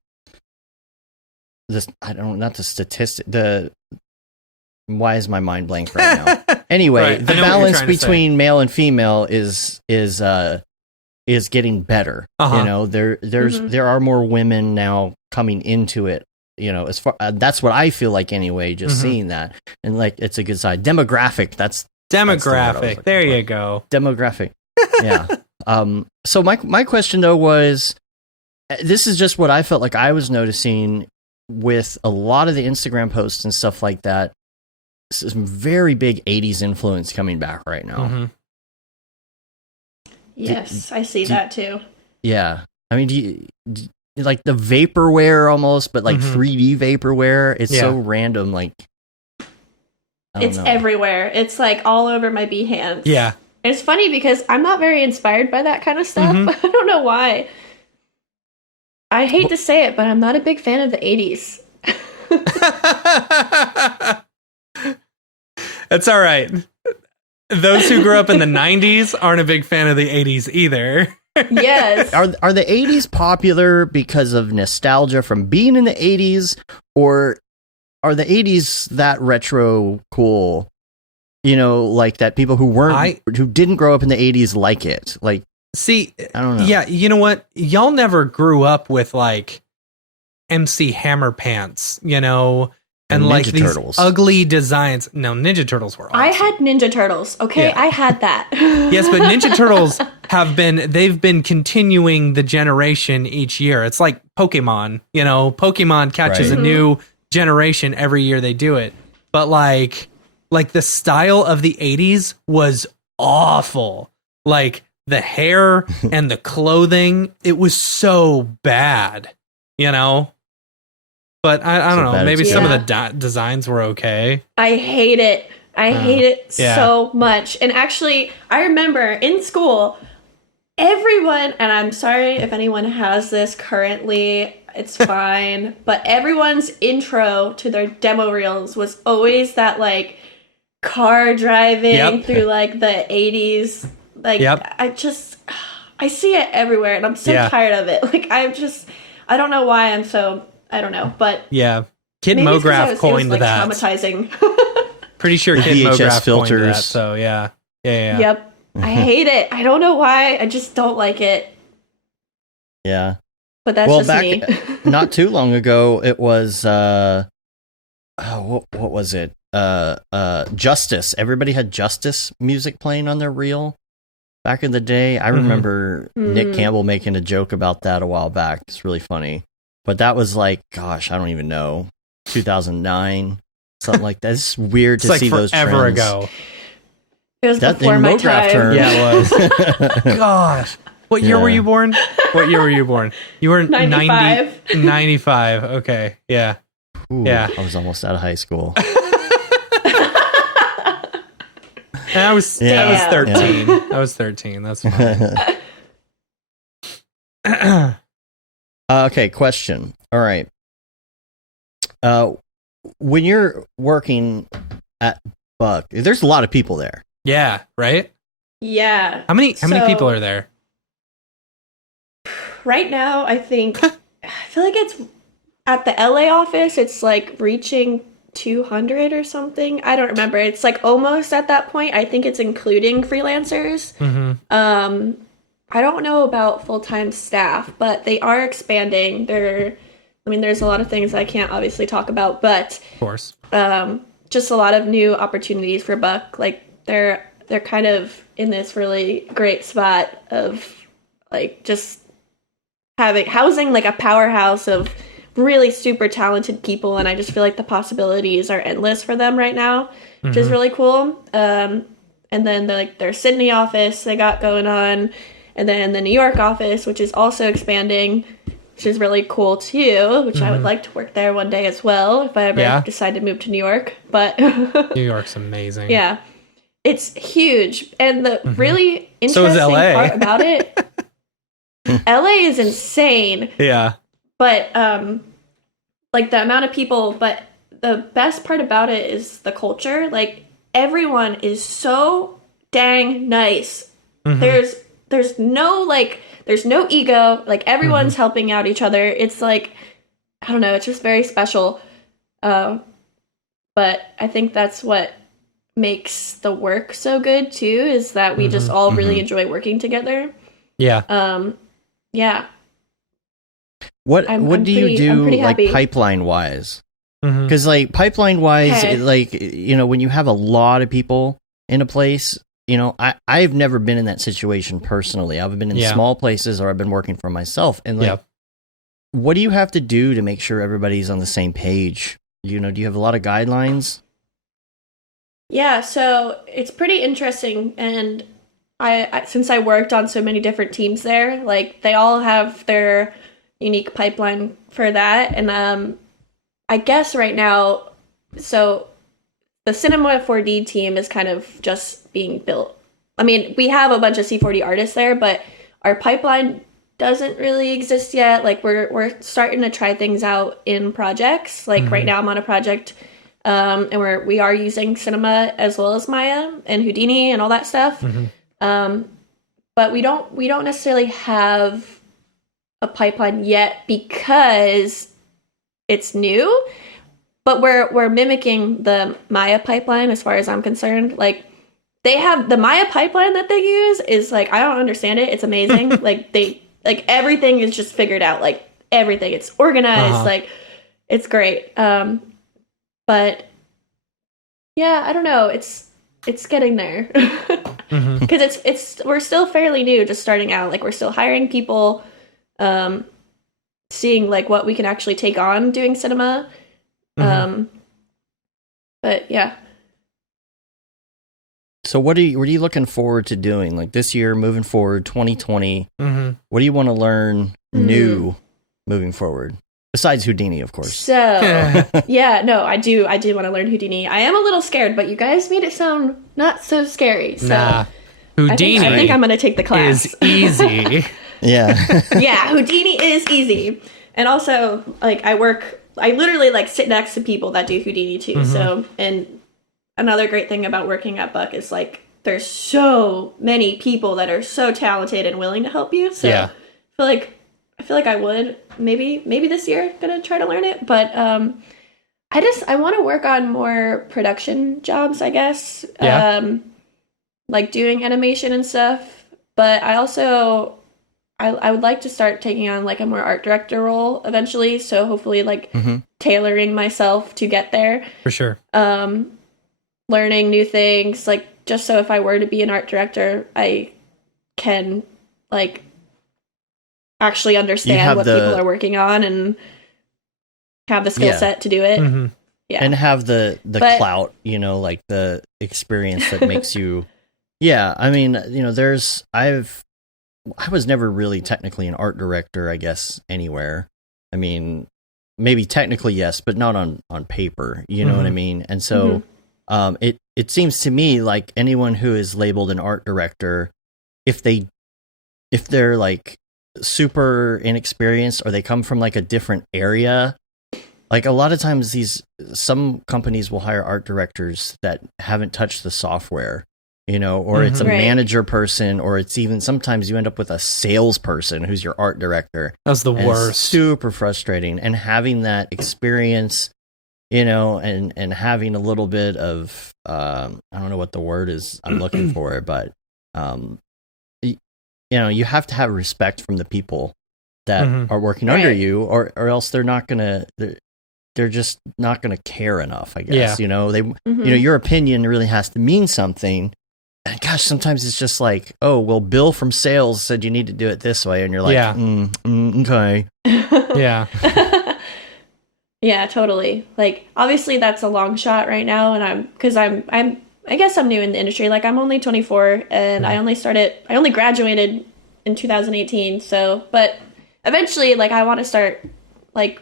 Why is my mind blank right now? Anyway, the balance between male and female is getting better. You know, there are more women now coming into it. You know, as far that's what I feel like anyway. Just seeing that, and like it's a good side. Demographic. That's demographic. There you go. Demographic. Yeah. So my question though was, this is just what I felt like I was noticing with a lot of the Instagram posts and stuff like that. Some very big 80s influence coming back right now. Yes, I see that too. Yeah. I mean, do you like the vaporware almost, but like 3D vaporware? It's so random. Like, it's everywhere. It's like all over my Behance. Yeah. And it's funny because I'm not very inspired by that kind of stuff. I don't know why. I hate to say it, but I'm not a big fan of the 80s. It's all right. Those who grew up in the 90s aren't a big fan of the 80s either. Yes. Are the 80s popular because of nostalgia from being in the 80s, or are the 80s that retro cool? You know, like that people who didn't grow up in the 80s like it. Like, see, I don't know. Yeah, you know what? Y'all never grew up with like MC Hammer pants, you know, and like Ninja these Turtles. Ugly designs. No, Ninja Turtles were awesome. I had Ninja Turtles. Okay, Yeah. I had that. Yes, but Ninja Turtles they've been continuing the generation each year. It's like Pokemon, you know, Pokemon catches a new generation every year they do it. But like the style of the 80s was awful. Like the hair and the clothing, it was so bad, you know? But I don't know, maybe some of the designs were okay. I hate it. I hate it so much. And actually, I remember in school, everyone, and I'm sorry if anyone has this currently, it's fine, but everyone's intro to their demo reels was always that like car driving through like the 80s. Like I see it everywhere and I'm so tired of it. Like I don't know why I'm so, I don't know, but yeah. Kid Mograph coined that. Traumatizing. Pretty sure Kid VHS Mograph filters. coined that. So yeah. Yep. I hate it. I don't know why. I just don't like it. Yeah. But that's just me. Not too long ago, it was what was it? Justice. Everybody had Justice music playing on their reel back in the day. I remember Nick Campbell making a joke about that a while back. It's really funny. But that was like, gosh, I don't even know. 2009, something like that. It's weird to see those trends. Forever ago. It was before my time. Terms. Yeah, it was. Gosh. What year were you born? You were 95. 95. Okay. Yeah. Ooh, yeah. I was almost out of high school. And I was 13. Yeah. I was 13. That's fine. Okay, question. All right. When you're working at Buck, there's a lot of people there. Yeah, right? Yeah. How many people are there? Right now, I feel like it's at the LA office, it's like reaching 200 or something. I don't remember. It's like almost at that point. I think it's including freelancers. Mm-hmm. I don't know about full-time staff, but they are expanding. There's a lot of things I can't obviously talk about, but of course, just a lot of new opportunities for Buck. Like they're kind of in this really great spot of like just housing like a powerhouse of really super talented people, and I just feel like the possibilities are endless for them right now, which is really cool. And then their Sydney office they got going on, and then the New York office, which is also expanding, which is really cool too, which I would like to work there one day as well if I ever decide to move to New York. But New York's amazing. Yeah. It's huge. And the really interesting part about it, LA is insane. Yeah. But like the amount of people, but the best part about it is the culture. Like everyone is so dang nice. There's no ego. Like everyone's helping out each other. It's like, I don't know, it's just very special. But I think that's what makes the work so good too, is that we just all really enjoy working together. Yeah. Yeah. What do you do like pipeline wise? Because like pipeline wise, like, you know, when you have a lot of people in a place, you know, I've never been in that situation personally. I've been in small places, or I've been working for myself. And like, what do you have to do to make sure everybody's on the same page? You know, do you have a lot of guidelines? Yeah, so it's pretty interesting. And I since I worked on so many different teams there, like they all have their unique pipeline for that. And I guess right now, so the Cinema 4D team is kind of just being built. I mean, we have a bunch of C4D artists there, but our pipeline doesn't really exist yet. Like we're starting to try things out in projects. Like right now I'm on a project and we are using Cinema as well as Maya and Houdini and all that stuff. But we don't necessarily have a pipeline yet because it's new. But we're mimicking the Maya pipeline as far as I'm concerned. Like they have the Maya pipeline that they use is like, I don't understand it. It's amazing. like everything is just figured out. Like everything, it's organized. Like it's great. But yeah, I don't know. It's getting there because we're still fairly new, just starting out. Like we're still hiring people, seeing like what we can actually take on doing cinema. But yeah. So what are you looking forward to doing like this year, moving forward, 2020? What do you want to learn new moving forward? Besides Houdini, of course. So, yeah, no, I do want to learn Houdini. I am a little scared, but you guys made it sound not so scary. So nah. Houdini I think I'm going to take the class. Is easy. Yeah. Yeah, Houdini is easy. And also, like, I literally, like, sit next to people that do Houdini, too. So, and another great thing about working at Buck is, like, there's so many people that are so talented and willing to help you. So, yeah. I feel like I would maybe this year gonna try to learn it, but I want to work on more production jobs, I guess. Like doing animation and stuff. But I also I would like to start taking on like a more art director role eventually. So hopefully like tailoring myself to get there. For sure. Learning new things, like just so if I were to be an art director, I can like actually understand what people are working on and have the skill set to do it. Mm-hmm. Yeah. And have the clout, you know, like the experience that makes you. Yeah, I mean, you know, I was never really technically an art director, I guess, anywhere. I mean, maybe technically yes, but not on paper. You know what I mean? And so, it seems to me like anyone who is labeled an art director, if they're like super inexperienced or they come from like a different area, like a lot of times some companies will hire art directors that haven't touched the software, you know, or it's a manager person, or it's even sometimes you end up with a salesperson who's your art director. That's the worst. It's super frustrating. And having that experience, you know, and having a little bit of, I don't know what the word is I'm looking for, but, you know, you have to have respect from the people that are working under you, or else they're just not going to care enough, I guess. You know, you know, your opinion really has to mean something. And gosh, sometimes it's just like, oh, well, Bill from sales said you need to do it this way, and you're like, okay. Yeah. Yeah, totally. Like, obviously that's a long shot right now, and I guess I'm new in the industry. Like, I'm only 24, and I only graduated in 2018. So, but eventually, like, I want to start like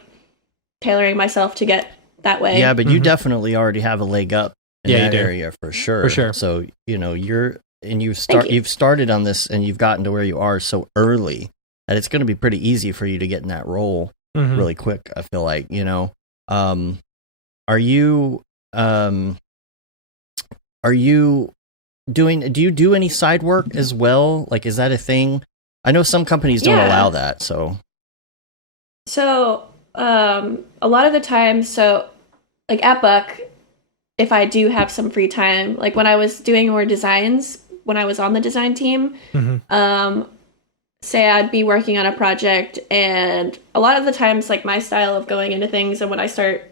tailoring myself to get that way. Yeah, but you definitely already have a leg up in that area for sure. For sure. So, you know, you've started on this and you've gotten to where you are so early that it's going to be pretty easy for you to get in that role really quick, I feel like, you know. Do you do any side work as well? Like, is that a thing? I know some companies don't allow that, so. So, a lot of the time, like at Buck, if I do have some free time, like when I was doing more designs, when I was on the design team, say I'd be working on a project, and a lot of the times, like my style of going into things, and when I start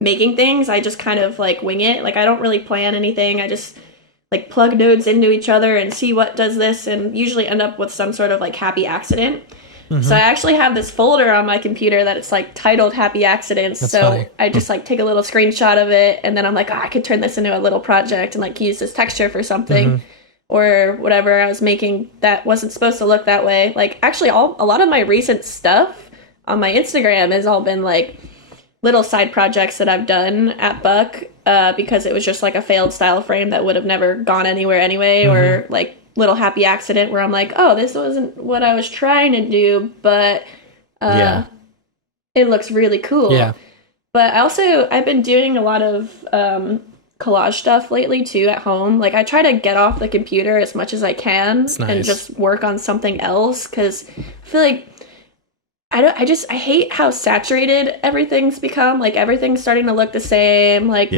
making things, I just kind of like wing it. Like I don't really plan anything. I just like plug nodes into each other and see what does this, and usually end up with some sort of like happy accident. So I actually have this folder on my computer that it's like titled Happy Accidents. That's so funny. I just like take a little screenshot of it, and then I'm like, I could turn this into a little project and like use this texture for something or whatever I was making that wasn't supposed to look that way. Like actually a lot of my recent stuff on my Instagram has all been like little side projects that I've done at Buck because it was just like a failed style frame that would have never gone anywhere anyway, or like little happy accident where I'm like, oh, this wasn't what I was trying to do, but it looks really cool. Yeah. But I've been doing a lot of collage stuff lately too at home. Like I try to get off the computer as much as I can and just work on something else, because I feel like I hate how saturated everything's become. Like everything's starting to look the same. Like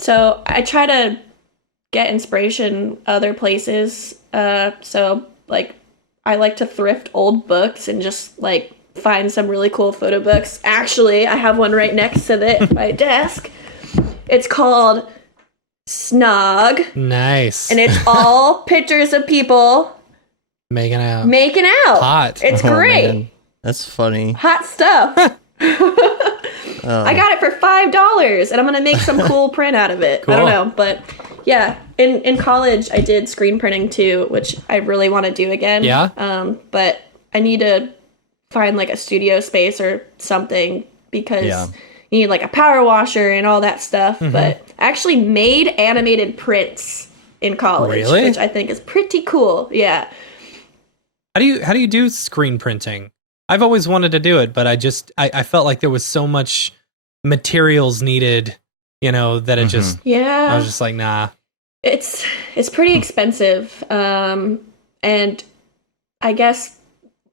so I try to get inspiration other places. So like I like to thrift old books and just like find some really cool photo books. Actually, I have one right next to my desk. It's called Snog. Nice. And it's all pictures of people making out. Hot. It's great. Man. That's funny. Hot stuff. I got it for $5 and I'm gonna make some cool print out of it. Cool. I don't know, but yeah, in college I did screen printing too, which I really want to do again. Yeah. But I need to find like a studio space or something, because you need like a power washer and all that stuff. But I actually made animated prints in college, which I think is pretty cool. Yeah. How do you do screen printing? I've always wanted to do it, but I felt like there was so much materials needed, you know, that it just I was just like, nah. It's pretty expensive. And I guess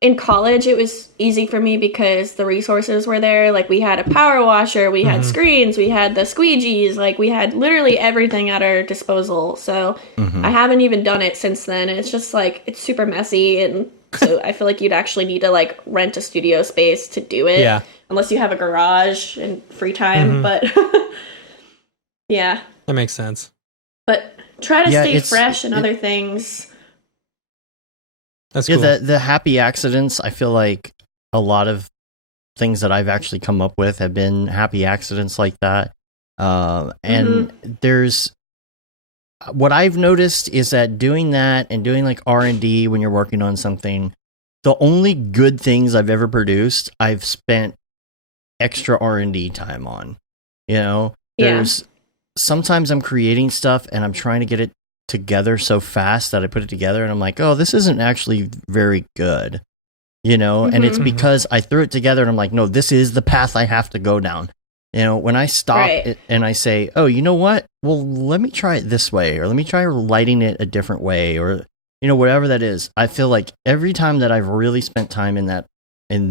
in college it was easy for me because the resources were there. Like we had a power washer, we had screens, we had the squeegees, like we had literally everything at our disposal. So I haven't even done it since then. And it's just like, it's super messy, and so I feel like you'd actually need to like rent a studio space to do it. Yeah. Unless you have a garage and free time. But yeah. That makes sense. But try to stay fresh and other things. That's cool. The happy accidents, I feel like a lot of things that I've actually come up with have been happy accidents like that. And there's what I've noticed is that doing that and doing like R&D when you're working on something, the only good things I've ever produced, I've spent extra R&D time on. You know, there's sometimes I'm creating stuff and I'm trying to get it together so fast that I put it together and I'm like, oh, this isn't actually very good. You know, and it's because I threw it together and I'm like, no, this is the path I have to go down. You know, when I stop it and I say, oh, you know what? Well, let me try it this way, or let me try lighting it a different way, or, you know, whatever that is. I feel like every time that I've really spent time in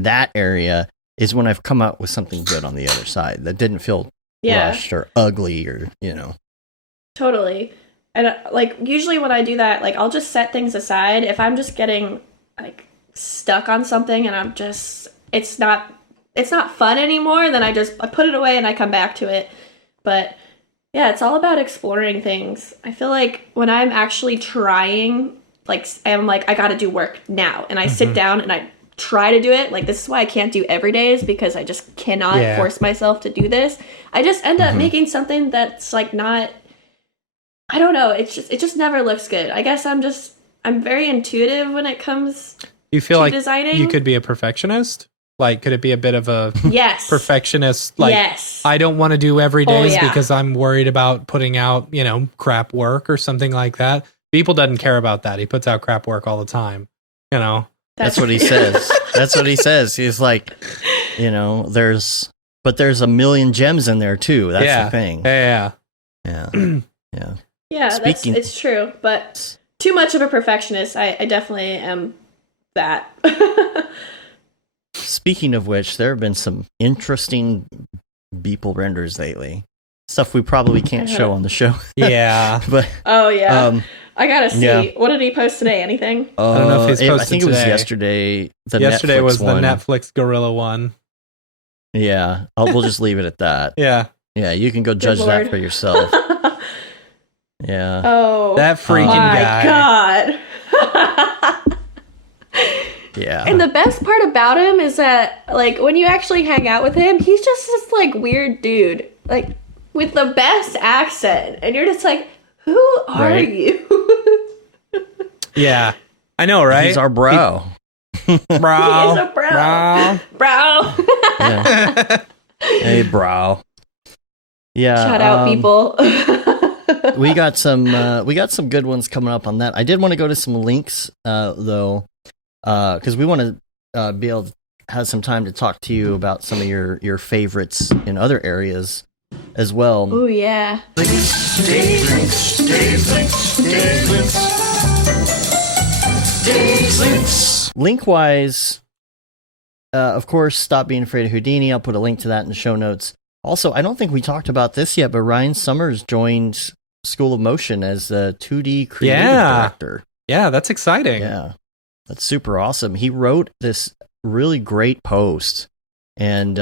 that area is when I've come out with something good on the other side that didn't feel rushed or ugly or, you know. Totally. And like usually when I do that, like I'll just set things aside. If I'm just getting like stuck on something and I'm just it's not fun anymore, then I put it away and I come back to it. But yeah, it's all about exploring things. I feel like when I'm actually trying, like I'm like, I gotta do work now, and I sit down and I try to do it. Like, this is why I can't do every day, is because I just cannot force myself to do this. I just end up making something that's like not, I don't know, it just never looks good. I guess I'm very intuitive when it comes you feel to like designing. You could be a perfectionist? Like, could it be a bit of a perfectionist? Like, I don't want to do every day because I'm worried about putting out, you know, crap work or something like that. People doesn't care about that. He puts out crap work all the time, you know. That's what he says. That's what he says. He's like, you know, there's a million gems in there too. That's the thing. Yeah. Yeah, it's true. But too much of a perfectionist, I definitely am that. Speaking of which, there have been some interesting Beeple renders lately. Stuff we probably can't show on the show. Yeah. But I gotta see. Yeah. What did he post today? Anything? I don't know if he's posted I think it was yesterday. Yesterday Netflix was one. the Netflix Gorilla one. Yeah. We'll just leave it at that. Yeah. Yeah, you can go judge that for yourself. Yeah. Oh. That freaking guy. God. Yeah. And the best part about him is that, like, when you actually hang out with him, he's just this, like, weird dude. Like, with the best accent. And you're just like, who are you? Yeah. I know, right? He's our bro. Bro. He is a bro. Bro. Yeah. Hey, bro. Yeah. Shout out, people. we got some good ones coming up on that. I did want to go to some links, though, because we want to be able to have some time to talk to you about some of your favorites in other areas as well. Oh yeah. Link-wise, of course, Stop Being Afraid of Houdini. I'll put a link to that in the show notes. Also, I don't think we talked about this yet, but Ryan Summers joined School of Motion as the 2D creative director. Yeah, that's exciting. Yeah, that's super awesome. He wrote this really great post, and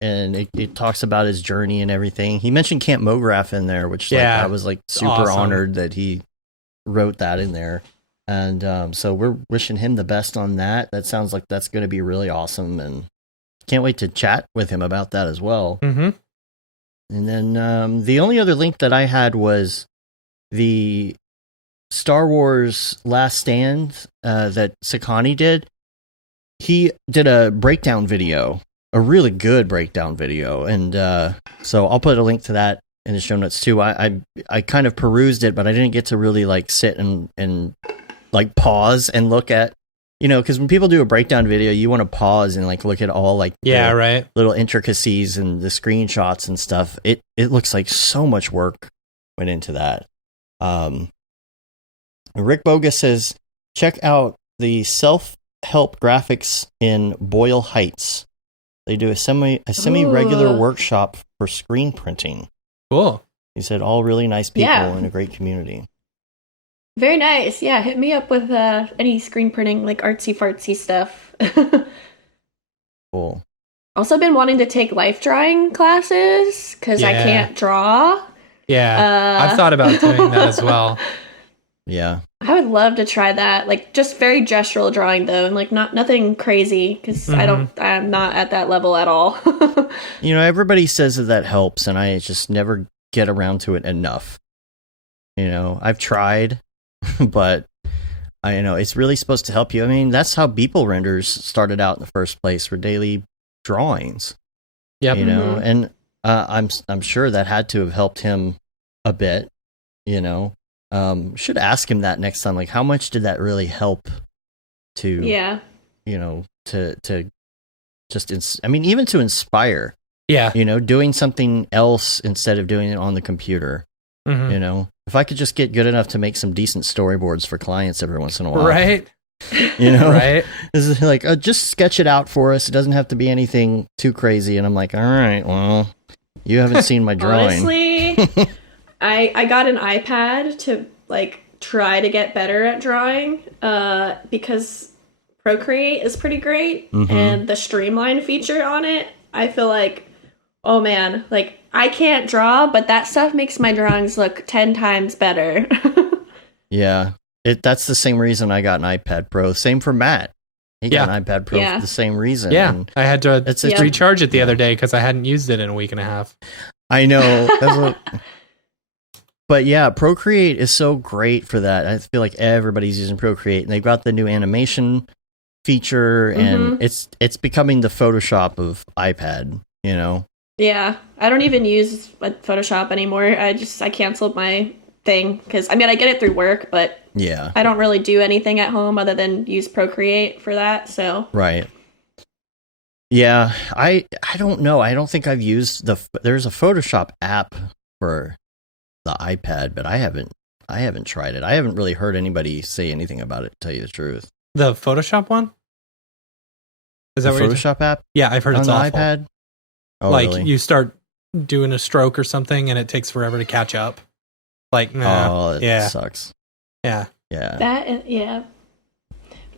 it talks about his journey and everything. He mentioned Camp Mograph in there, which I was like super honored that he wrote that in there. And so we're wishing him the best on that. That sounds like that's going to be really awesome, and can't wait to chat with him about that as well. Mm-hmm. And then the only other link that I had was the Star Wars Last Stand that Sakani did. He did a breakdown video, a really good breakdown video, and so I'll put a link to that in the show notes too. I kind of perused it, but I didn't get to really like sit and like pause and look at, you know, because when people do a breakdown video, you want to pause and like look at all like little intricacies and the screenshots and stuff. It looks like so much work went into that. Rick Boga says, check out the self-help graphics in Boyle Heights. They do a semi-regular workshop for screen printing. Cool. He said all really nice people in a great community. Very nice. Yeah, hit me up with any screen printing, like artsy-fartsy stuff. Cool. Also been wanting to take life drawing classes, because I can't draw. Yeah, I've thought about doing that as well. Yeah. I would love to try that. Like just very gestural drawing though, and like nothing crazy because I'm not at that level at all. Everybody says that helps, and I just never get around to it enough. I've tried, but I know it's really supposed to help you. I mean, that's how Beeple renders started out in the first place, were daily drawings. Yep. And I'm sure that had to have helped him a bit. Should ask him that next time. Like, how much did that really help to, to just, even to inspire. Yeah. Doing something else instead of doing it on the computer. If I could just get good enough to make some decent storyboards for clients every once in a while. Right. Right. This is like, just sketch it out for us. It doesn't have to be anything too crazy. And I'm like, all right, well, you haven't seen my drawing. Honestly, I got an iPad to like try to get better at drawing because Procreate is pretty great, and the streamline feature on it, I feel like, oh man, like I can't draw, but that stuff makes my drawings look 10 times better. Yeah. That's the same reason I got an iPad Pro. Same for Matt. He got an iPad Pro for the same reason. Yeah, and I had to recharge it the other day because I hadn't used it in a week and a half. I know. But yeah, Procreate is so great for that. I feel like everybody's using Procreate, and they've got the new animation feature, and it's becoming the Photoshop of iPad, Yeah, I don't even use Photoshop anymore. I canceled my thing because I get it through work, but yeah, I don't really do anything at home other than use Procreate for that. So right. Yeah, I don't know. I don't think I've used there's a Photoshop app for the iPad, but I haven't tried it. I haven't really heard anybody say anything about it, to tell you the truth. The Photoshop one? Is that the Photoshop app? Yeah, I've heard on it's the awful. iPad. Oh, like really? you start doing a stroke or something, and it takes forever to catch up. Like, nah. That sucks. Yeah.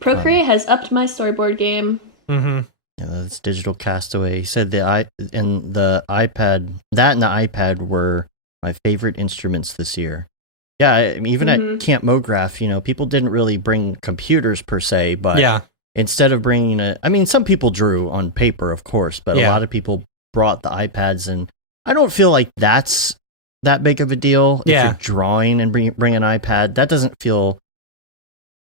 Procreate has upped my storyboard game. Yeah, that's Digital Castaway. He said the iPad, and the iPad were my favorite instruments this year. Yeah, even at Camp Mograph, people didn't really bring computers per se, but instead of bringing some people drew on paper, of course, but a lot of people brought the iPads, and I don't feel like that's that big of a deal. If you're drawing and bring an iPad, that doesn't feel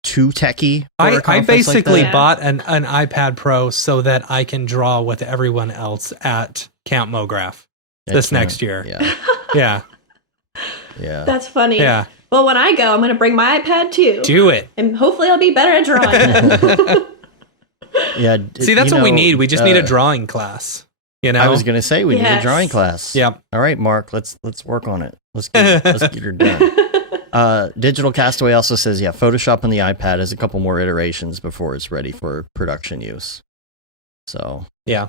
too techie. I basically bought an iPad Pro so that I can draw with everyone else at Camp Mograph this next year. Yeah. Yeah. That's funny. Yeah. Well, when I go, I'm going to bring my iPad too. Do it. And hopefully I'll be better at drawing. Yeah. See, that's what we need. We just need a drawing class. I was going to say we need a drawing class. Yep. All right, Mark, let's work on it. Let's get her done. Digital Castaway also says, Photoshop on the iPad has a couple more iterations before it's ready for production use. So, yeah.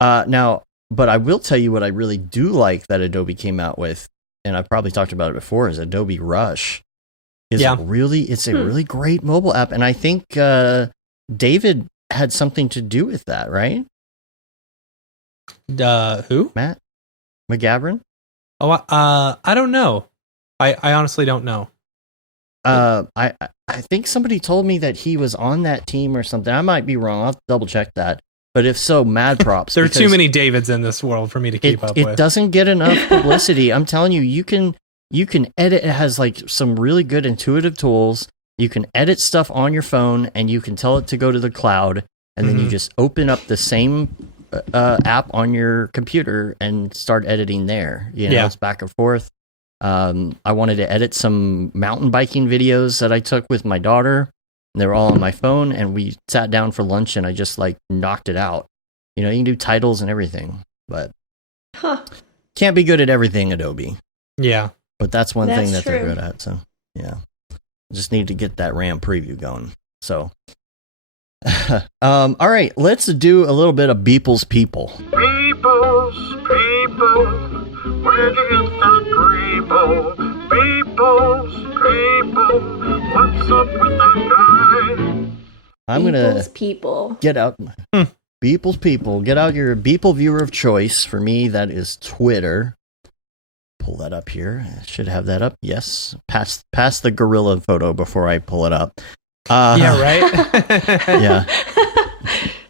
Now, but I will tell you what I really do like that Adobe came out with, and I've probably talked about it before, is Adobe Rush. It's a really great mobile app, and I think David had something to do with that, right? Who? Matt McGavran? Oh, I don't know. I honestly don't know. I think somebody told me that he was on that team or something. I might be wrong. I'll have to double check that. But if so, mad props. There are too many Davids in this world for me to keep up with. It doesn't get enough publicity. I'm telling you, you can edit. It has like some really good intuitive tools. You can edit stuff on your phone, and you can tell it to go to the cloud, and then you just open up the same app on your computer and start editing there. It's back and forth. I wanted to edit some mountain biking videos that I took with my daughter. And they were all on my phone, and we sat down for lunch, and I just knocked it out. You can do titles and everything, but can't be good at everything, Adobe. Yeah, but that's one thing that they're good at. So yeah, just need to get that RAM preview going. So, all right, let's do a little bit of Beeple's People. Beeple's People, where'd you get that Grebo? Beeple's People. What's up with that guy? I'm gonna people. Get out Beeple's People. Get out your Beeple viewer of choice. For me, that is Twitter. pull that up here. I should have that up. Yes. Pass the gorilla photo before I pull it up. Yeah, right? Yeah.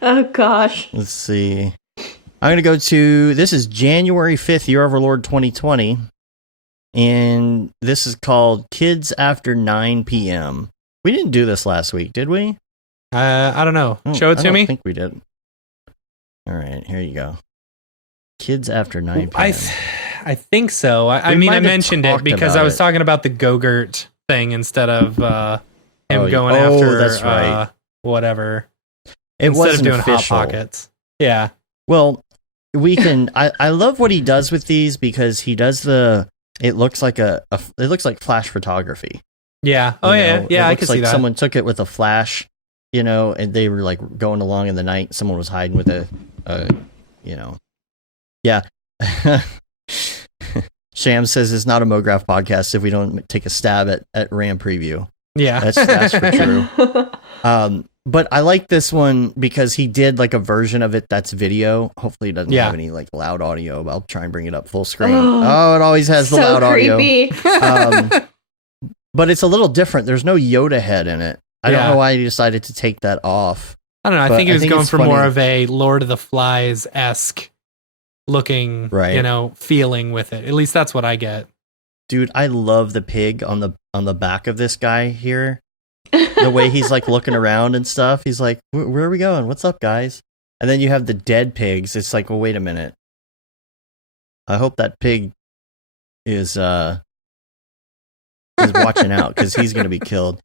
Oh, gosh. Let's see. I'm going to go to, this is January 5th, Year of Our Lord 2020. And this is called Kids After 9 p.m. We didn't do this last week, did we? I don't know. Show it to me. I think we did. All right, here you go. Kids After 9 p.m. I think so. I mean, I mentioned it because I was talking about the Go-Gurt thing instead of him going after that's right. Whatever. Instead of doing official. Hot Pockets. Yeah. Well, we can. I love what he does with these because he does it looks like it looks like flash photography. Yeah. Oh, yeah. Yeah, I can see that. Someone took it with a flash, and they were like going along in the night. Someone was hiding with Yeah. Sham says it's not a Mograph podcast if we don't take a stab at RAM preview. Yeah. That's for true. But I like this one because he did like a version of it that's video. Hopefully it doesn't have any like loud audio. I'll try and bring it up full screen. Oh, it always has the loud creepy. audio. But it's a little different. There's no Yoda head in it. I don't know why he decided to take that off. I don't know. I think he was going for more of a Lord of the Flies-esque looking, feeling with it. At least that's what I get. Dude, I love the pig on the back of this guy here. The way he's like looking around and stuff. He's like, where are we going? What's up, guys? And then you have the dead pigs. It's like, well, wait a minute. I hope that pig is watching out because he's going to be killed.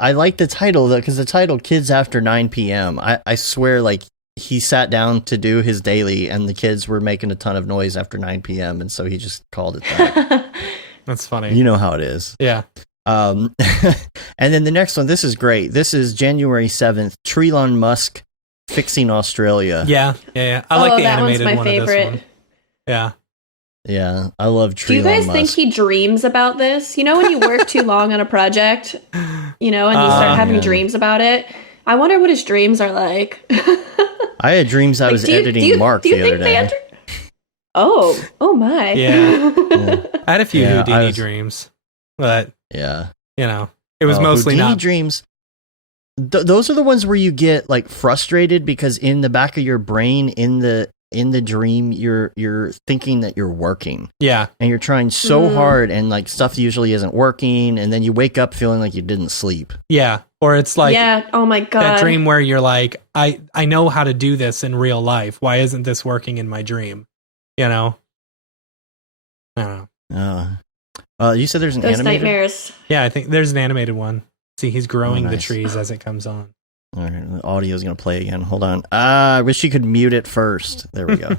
I like the title because the title Kids After 9 p.m. I swear, like, he sat down to do his daily and the kids were making a ton of noise after 9 p.m. and so he just called it that. That's funny. You know how it is. Yeah. And then the next one, this is great. This is January 7th, Elon Musk fixing Australia. Yeah. I like the animated one's my one favorite. Of this one. Yeah. Yeah, I love Elon Musk. Do you guys think he dreams about this? You know when you work too long on a project, and you start having dreams about it? I wonder what his dreams are like. I had dreams I was editing Mark the other day. Oh my. Yeah. I had a few Houdini dreams, but it was mostly Houdini not dreams. Those are the ones where you get like frustrated because in the back of your brain, in the dream, you're thinking that you're working. Yeah. And you're trying so hard and like stuff usually isn't working, and then you wake up feeling like you didn't sleep. Yeah. Or it's like, oh my God, that dream where you're like, I know how to do this in real life. Why isn't this working in my dream? I don't know. You said there's an Those animated? nightmares. Yeah, I think there's an animated one. See, he's growing the trees as it comes on. All right, the audio is going to play again. Hold on. I wish you could mute it first. There we go.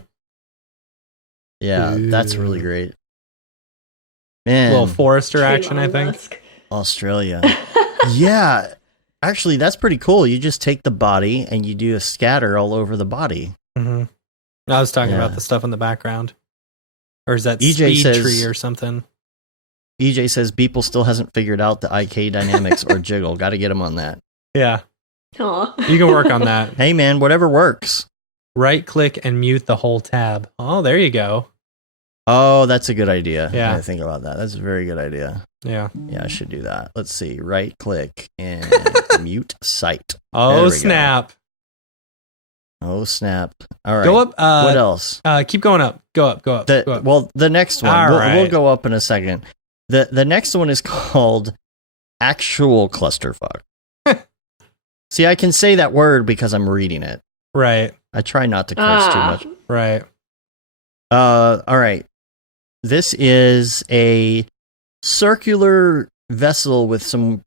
Yeah, that's really great. Man. A little Forrester action, I think. Musk. Australia. Yeah. Actually, that's pretty cool. You just take the body and you do a scatter all over the body. Mm-hmm. I was talking about the stuff in the background. Or is that speed tree or something? EJ says Beeple still hasn't figured out the IK dynamics or jiggle. Got to get him on that. Yeah. Aww. You can work on that. Hey, man, whatever works. Right click and mute the whole tab. Oh, there you go. Oh, that's a good idea. Yeah. I think about that. That's a very good idea. Yeah. Yeah, I should do that. Let's see. Right click and mute site. Oh, snap. Oh, snap. All right. Go up. What else? Keep going up. Go up. Go up. Go up. Well, the next one. We'll go up in a second. The next one is called Actual Clusterfuck. See, I can say that word because I'm reading it. Right. I try not to curse too much. Right. All right. This is a circular vessel with some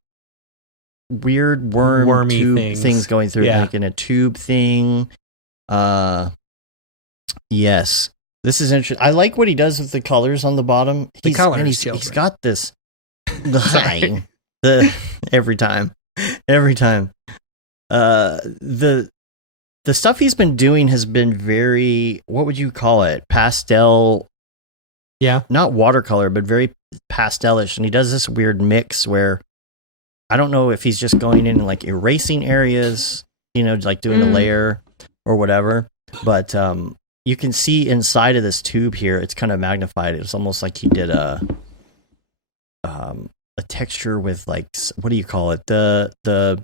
weird wormy tube things going through it, like in a tube thing. Yes. This is interesting. I like what he does with the colors on the bottom. He's got this every time. The stuff he's been doing has been very, what would you call it? Pastel. Yeah. Not watercolor, but very pastelish. And he does this weird mix where I don't know if he's just going in and like erasing areas, like doing a layer or whatever. But you can see inside of this tube here. It's kind of magnified. It's almost like he did a texture with like, what do you call it? The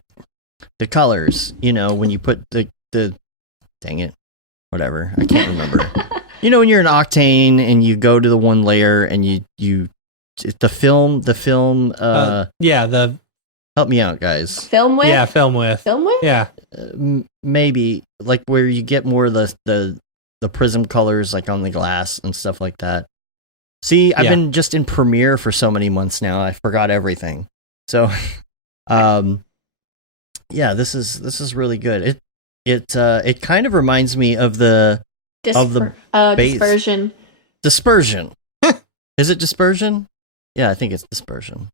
colors, you know, when you put the dang it, whatever, I can't remember. You know, when you're in Octane and you go to the one layer and you the film help me out, guys. Film with? Film with. Yeah. Maybe like where you get more of the prism colors like on the glass and stuff like that. See, I've been just in Premiere for so many months now. I forgot everything. So, this is really good. It kind of reminds me of the dispersion. Dispersion. Is it dispersion? Yeah, I think it's dispersion.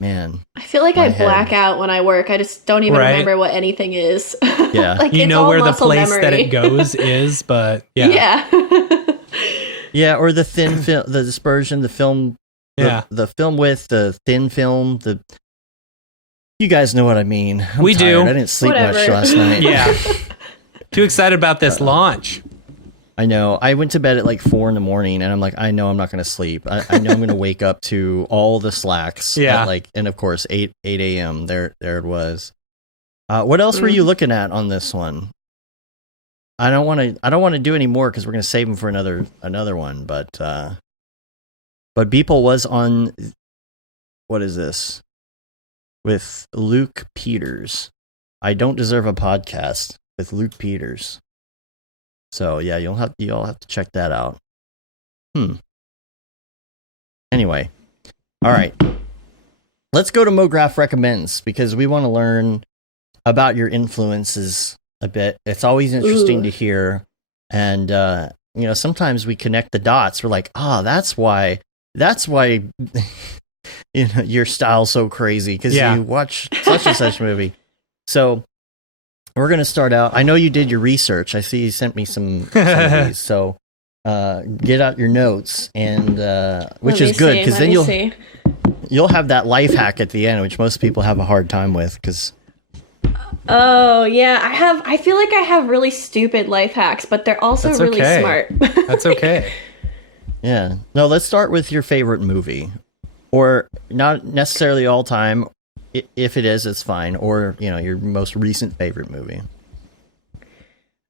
Man, I feel like I black out when I work. I just don't even remember what anything is. Yeah, like, you know where the place memory. that it goes is, but yeah. Yeah, or the thin film, the dispersion, the film, the film with the thin film. You guys know what I mean. I'm tired. I didn't sleep much last night. Yeah, too excited about this launch. I know. I went to bed at like 4 a.m. and I'm like, I know I'm not going to sleep. I know I'm going to wake up to all the slacks. Yeah. And of course 8 a.m. There it was. What else were you looking at on this one? I don't want to do any more because we're going to save them for another one. But Beeple was on. What is this? With Luke Peters. I Don't Deserve a Podcast with Luke Peters. So yeah, you all have to check that out. Anyway, all right. Let's go to Mograph Recommends because we want to learn about your influences a bit. It's always interesting to hear, and sometimes we connect the dots. We're like, that's why your style's so crazy because you watch such and such movie. So we're gonna start out. I know you did your research. I see you sent me some of these. So get out your notes, and which is good because then you'll have that life hack at the end, which most people have a hard time with because. Oh yeah, I feel like I have really stupid life hacks, but they're also really smart. That's okay. Yeah. No, let's start with your favorite movie. Or not necessarily all time. If it is, it's fine. Or, your most recent favorite movie.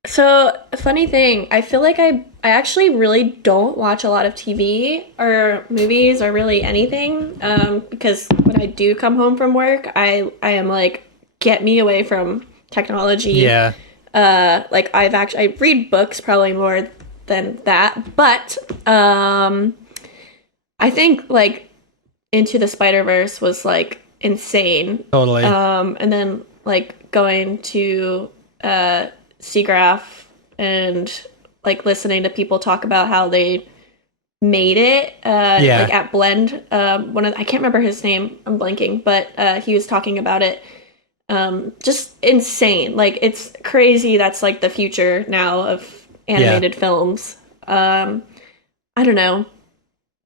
So, funny thing, I feel like I actually really don't watch a lot of TV or movies or really anything. Because when I do come home from work, I am like, get me away from technology. Yeah. I read books probably more than that, but I think like Into the Spider-Verse was like insane. Totally. And then like going to Seagraph and like listening to people talk about how they made it like at Blend. I can't remember his name, I'm blanking, but he was talking about it. Just insane. Like, it's crazy. That's like the future now of animated films. I don't know.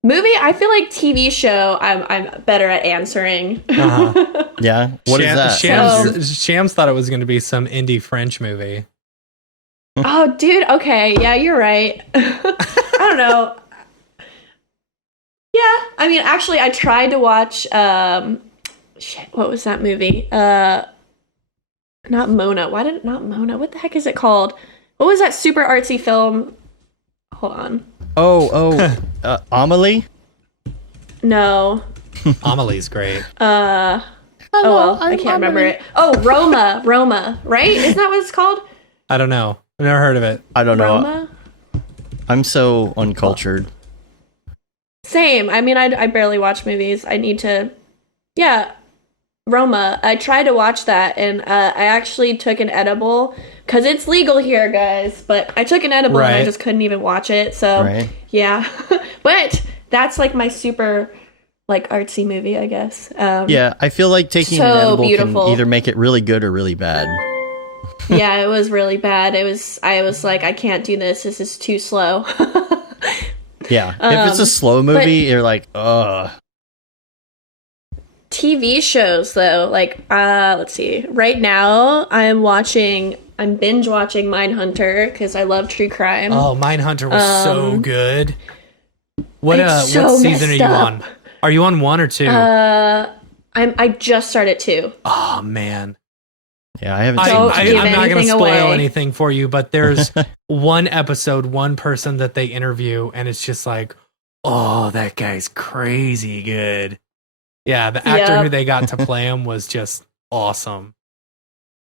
Movie, I feel like TV show, I'm better at answering. Yeah. What is that? Shams thought it was going to be some indie French movie. Oh, dude. Okay. Yeah, you're right. I don't know. Yeah. I mean, actually, I tried to watch, what was that movie? Not Mona. Not Mona? What the heck is it called? What was that super artsy film? Hold on. Amelie? No. Amelie's great. I can't remember it. Oh, Roma, right? Isn't that what it's called? I don't know. I've never heard of it. I don't know. Roma? I'm so uncultured. Same. I mean, I barely watch movies. I need to... Yeah. Roma. I tried to watch that, and I actually took an edible, because it's legal here, guys, but I took an edible and I just couldn't even watch it, so, yeah. But that's, like, my super, like, artsy movie, I guess. Yeah, I feel like taking an edible can either make it really good or really bad. Yeah, it was really bad. I was like, I can't do this. This is too slow. Yeah, if it's a slow movie, you're like, ugh. TV shows, though, like, let's see. Right now, I'm watching I'm binge watching Mindhunter because I love true crime. Oh, Mindhunter was so good. What so what season are you messed on? Are you on 1 or 2? I just started 2. Oh man. Yeah, I haven't Don't seen give I'm not going to anything spoil away. anything for you, but there's one episode, one person that they interview, and it's just like, oh, that guy's crazy good. Yeah, the actor Yep. who they got to play him was just awesome.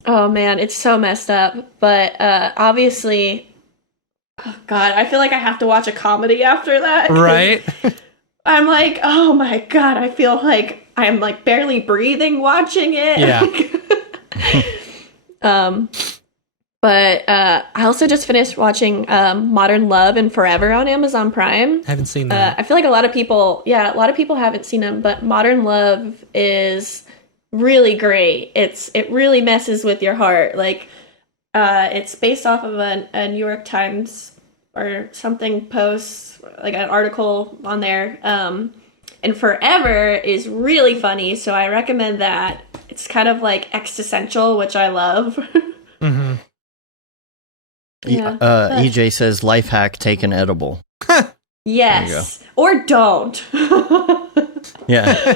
Oh man, it's so messed up. But obviously, oh god, I feel like I have to watch a comedy after that. 'cause Right? I'm like, oh my god, I feel like I'm like barely breathing watching it. Yeah. But I also just finished watching Modern Love and Forever on Amazon Prime. I haven't seen that. I feel like a lot of people haven't seen them, but Modern Love is really great. It really messes with your heart. Like, it's based off of a New York Times or something post, like an article on there. And Forever is really funny, so I recommend that. It's kind of like existential, which I love. Mm-hmm. EJ says life hack: take an edible. Yes, or don't. Yeah,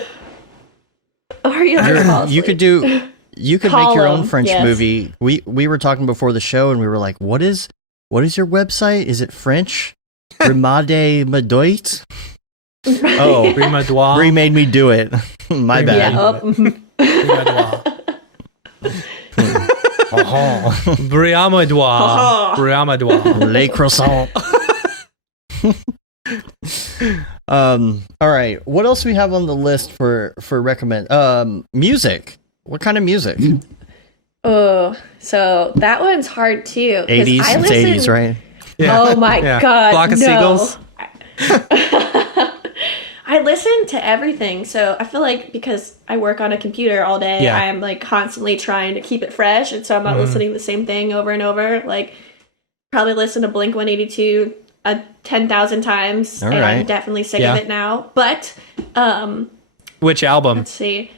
Or you you could do. You could make your own Column, French yes. movie. We were talking before the show, and we were like, "What is your website? Is it French? Remade Madoit? Oh, Rimadois. Brie made me do it. My Yeah. bad. Rimadois. Uh-huh. Briamadois. Briamadois. Les croissants. All right. What else do we have on the list for recommend? Music. What kind of music? Oh, so that one's hard too. 'cause 80s. I It's listen- 80s, right? Oh my god! Flock of no. Seagulls. I listen to everything, so I feel like because I work on a computer all day, Yeah. I'm like constantly trying to keep it fresh, and so I'm not listening to the same thing over and over. Like, probably listen to Blink 182 10,000 times, All and I'm right. definitely sick Yeah. of it now. But Which album? let's see.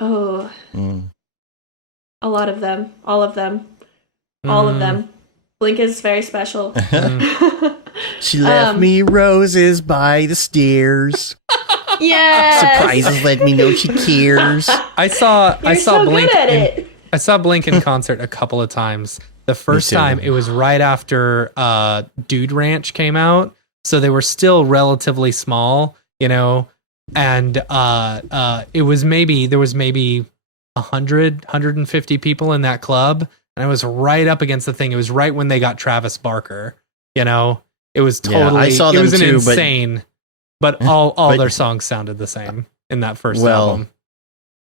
Oh, Mm. a lot of them, all of them, all of them. Blink is very special. She left me roses by the stairs. Yes. Surprises let me know she cares. I saw You're so Blink good at in, it. I saw Blink in concert a couple of times. The first too. time it was right after Dude Ranch came out, so they were still relatively small, you know, and it was there was maybe 150 people in that club, and I was right up against the thing. It was right when they got Travis Barker, you know. It was Yeah, totally I saw it them was an too, but- insane, but all but- their songs sounded the same in that first Well, album.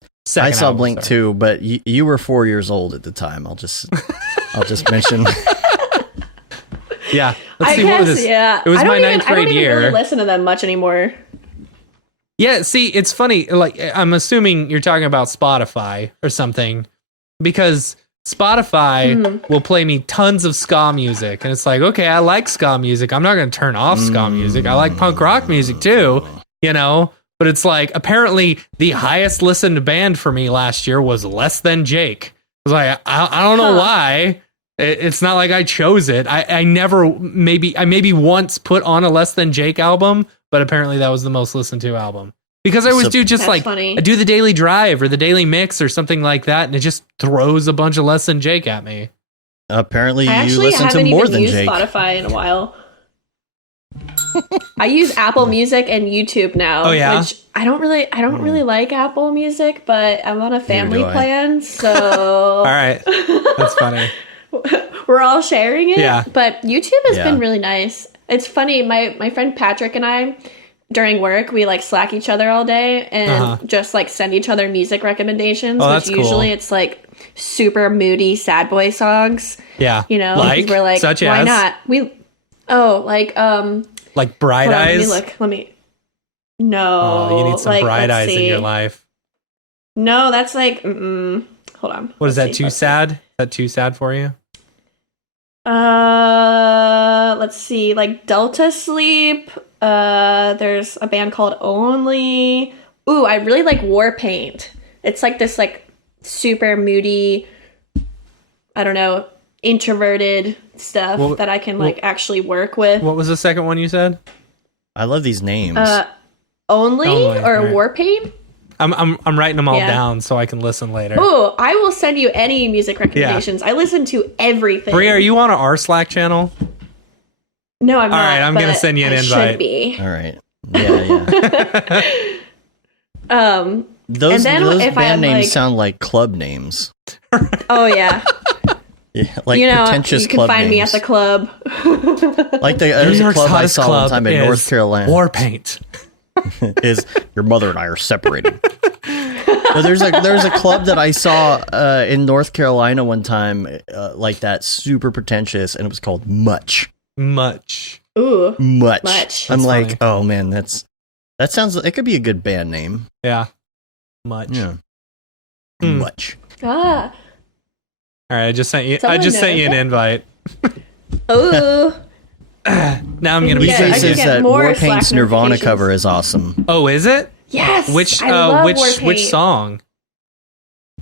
I Second saw album, Blink sorry. too, but you were 4 years old at the time. I'll just mention. Yeah, let's I see what guess, was this. yeah. It was I don't my even, ninth I don't grade even year. really listen to them much anymore. Yeah, see, it's funny. Like, I'm assuming you're talking about Spotify or something, because Spotify will play me tons of ska music, and it's like, okay, I like ska music. I'm not going to turn off ska music. I like punk rock music too, you know. But it's like, apparently, the highest listened band for me last year was Less Than Jake. I was like, I don't know why. It's not like I chose it. I maybe once put on a Less Than Jake album, but apparently that was the most listened to album. Because I always do just That's like, funny. I do the Daily Drive or the Daily Mix or something like that, and it just throws a bunch of Less Than Jake at me. Apparently, I you actually listen to haven't more even than used Jake. Spotify in a while. I use Apple Music and YouTube now. Oh, yeah? Which I don't really like Apple Music, but I'm on a family do I. plan, All so right. That's funny. we're all sharing it. Yeah. But YouTube has Yeah. been really nice. It's funny, my friend Patrick and I, during work, we like Slack each other all day and just like send each other music recommendations, Oh, which that's cool. usually it's like super moody sad boy songs. Yeah. You know, like, we're like, such why as, not? like Bright hold on, Eyes. let me. No. Oh, you need some like, Bright let's Eyes in see. your life. No, that's like. Hold on. What is Let's that? see, Too let's see. sad? Is that too sad for you? Let's see. Like Delta Sleep. There's a band called Only. Ooh, I really like War Paint. It's like this like super moody I don't know, introverted stuff that I can like actually work with. What was the second one you said? I love these names. Only or right. Warpaint? I'm writing them all down so I can listen later. Oh, I will send you any music recommendations. I listen to everything. Bria, are you on our Slack channel? No, I'm not. All right, I'm going to send you an invite. Should be. All right. Yeah. Those band names sound like club names. Oh yeah. Yeah, like pretentious you can club find me at names. the club. Like there's a club I saw one time in North Carolina. Warpaint. Is your mother and I are separated. No, there's a club that I saw in North Carolina one time, like that, super pretentious, and it was called Much. Ooh, Much. I'm That's like, funny. oh man, that sounds. It could be a good band name. Yeah. Much. Yeah. Hmm. Much. ah, All right, I just sent you Someone sent you an invite. ooh. Now I'm going to be Yeah, EJ I can says get that more Warpaint's Slack Nirvana notifications. cover is awesome. Oh, is it? Yes. Which I love which Warpaint. song?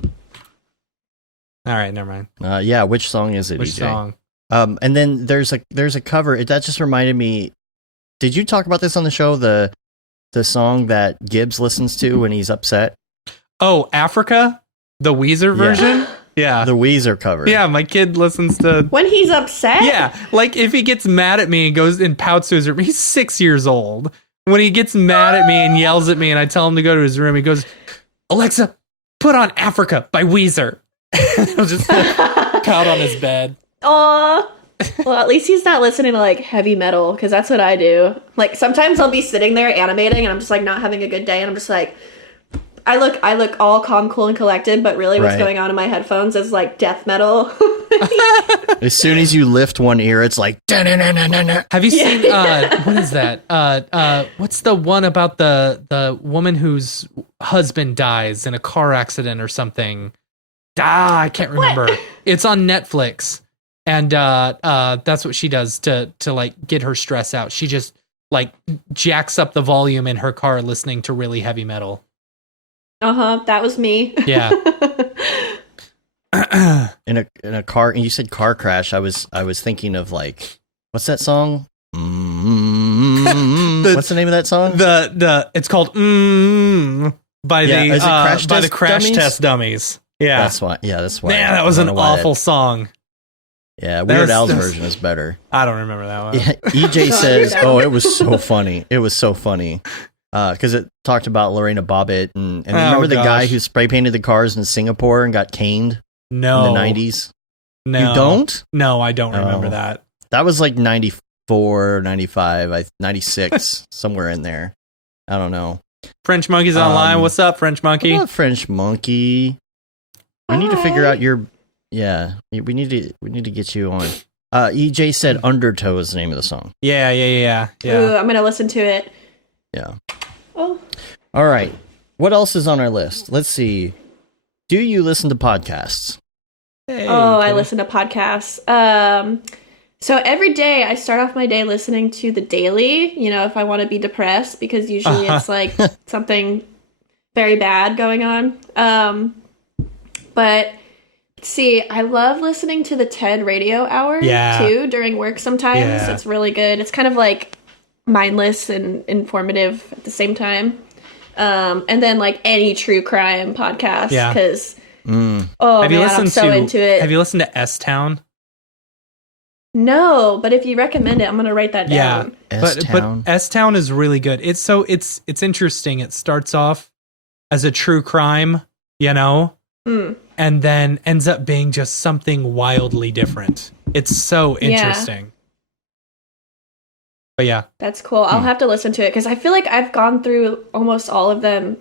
All right, never mind. Yeah, which song is it, Which EJ? song? And then there's a cover that just reminded me. Did you talk about this on the show? The song that Gibbs listens to when he's upset. Oh, Africa, the Weezer version. Yeah, The Weezer cover. yeah. My kid listens to. When he's upset. Yeah, like if he gets mad at me and goes and pouts to his room, he's 6 years old. When he gets mad at me and yells at me, and I tell him to go to his room, he goes, "Alexa, put on Africa by Weezer." He'll just pout on his bed. Aw. Well, at least he's not listening to like heavy metal, because that's what I do. Like sometimes I'll be sitting there animating and I'm just like not having a good day, and I'm just like, I look all calm, cool, and collected, but really what's Right. going on in my headphones is like death metal. As soon as you lift one ear, it's like. "Da-na-na-na-na-na." Have you seen what is that? What's the one about the woman whose husband dies in a car accident or something? I can't remember. It's on Netflix. And that's what she does to like get her stress out. She just like jacks up the volume in her car listening to really heavy metal. That was me. Yeah. In a car, and you said car crash. I was thinking of like, what's that song? What's the name of that song? It's called by is it Crash by the Test Crash Dummies? Test Dummies. Yeah. That's why. Yeah, that's why. Man, that was I an don't know why awful song. Yeah, Weird was- Al's that's- version is better. I don't remember that one. Yeah, EJ says, "Oh, it was so funny. It was so funny." Because it talked about Lorena Bobbitt and remember the guy gosh. who spray painted the cars in Singapore and got caned No. in the 90s? No. You don't? No, I don't remember Oh. that. That was like 94, 95, 96, somewhere in there. I don't know. French Monkey's online. What's up, French Monkey? What up, French Monkey? We need to figure out your. Yeah, we need to get you on. EJ said "Undertow" is the name of the song. Yeah. Ooh, I'm gonna listen to it. Yeah. Oh. All right. What else is on our list? Let's see. Do you listen to podcasts? Hey, I kitty. listen to podcasts. So every day I start off my day listening to The Daily, if I want to be depressed, because usually it's like something very bad going on. But see, I love listening to the TED Radio Hour too during work sometimes. Yeah. It's really good. It's kind of like mindless and informative at the same time. And then like any true crime podcast, Yeah. because Have you man, listened I'm so to into it. Have you listened to S Town? No, but if you recommend it, I'm gonna write that down. S-Town. But S Town is really good. It's interesting. It starts off as a true crime, and then ends up being just something wildly different. It's so interesting. But yeah, That's cool. I'll have to listen to it, because I feel like I've gone through almost all of them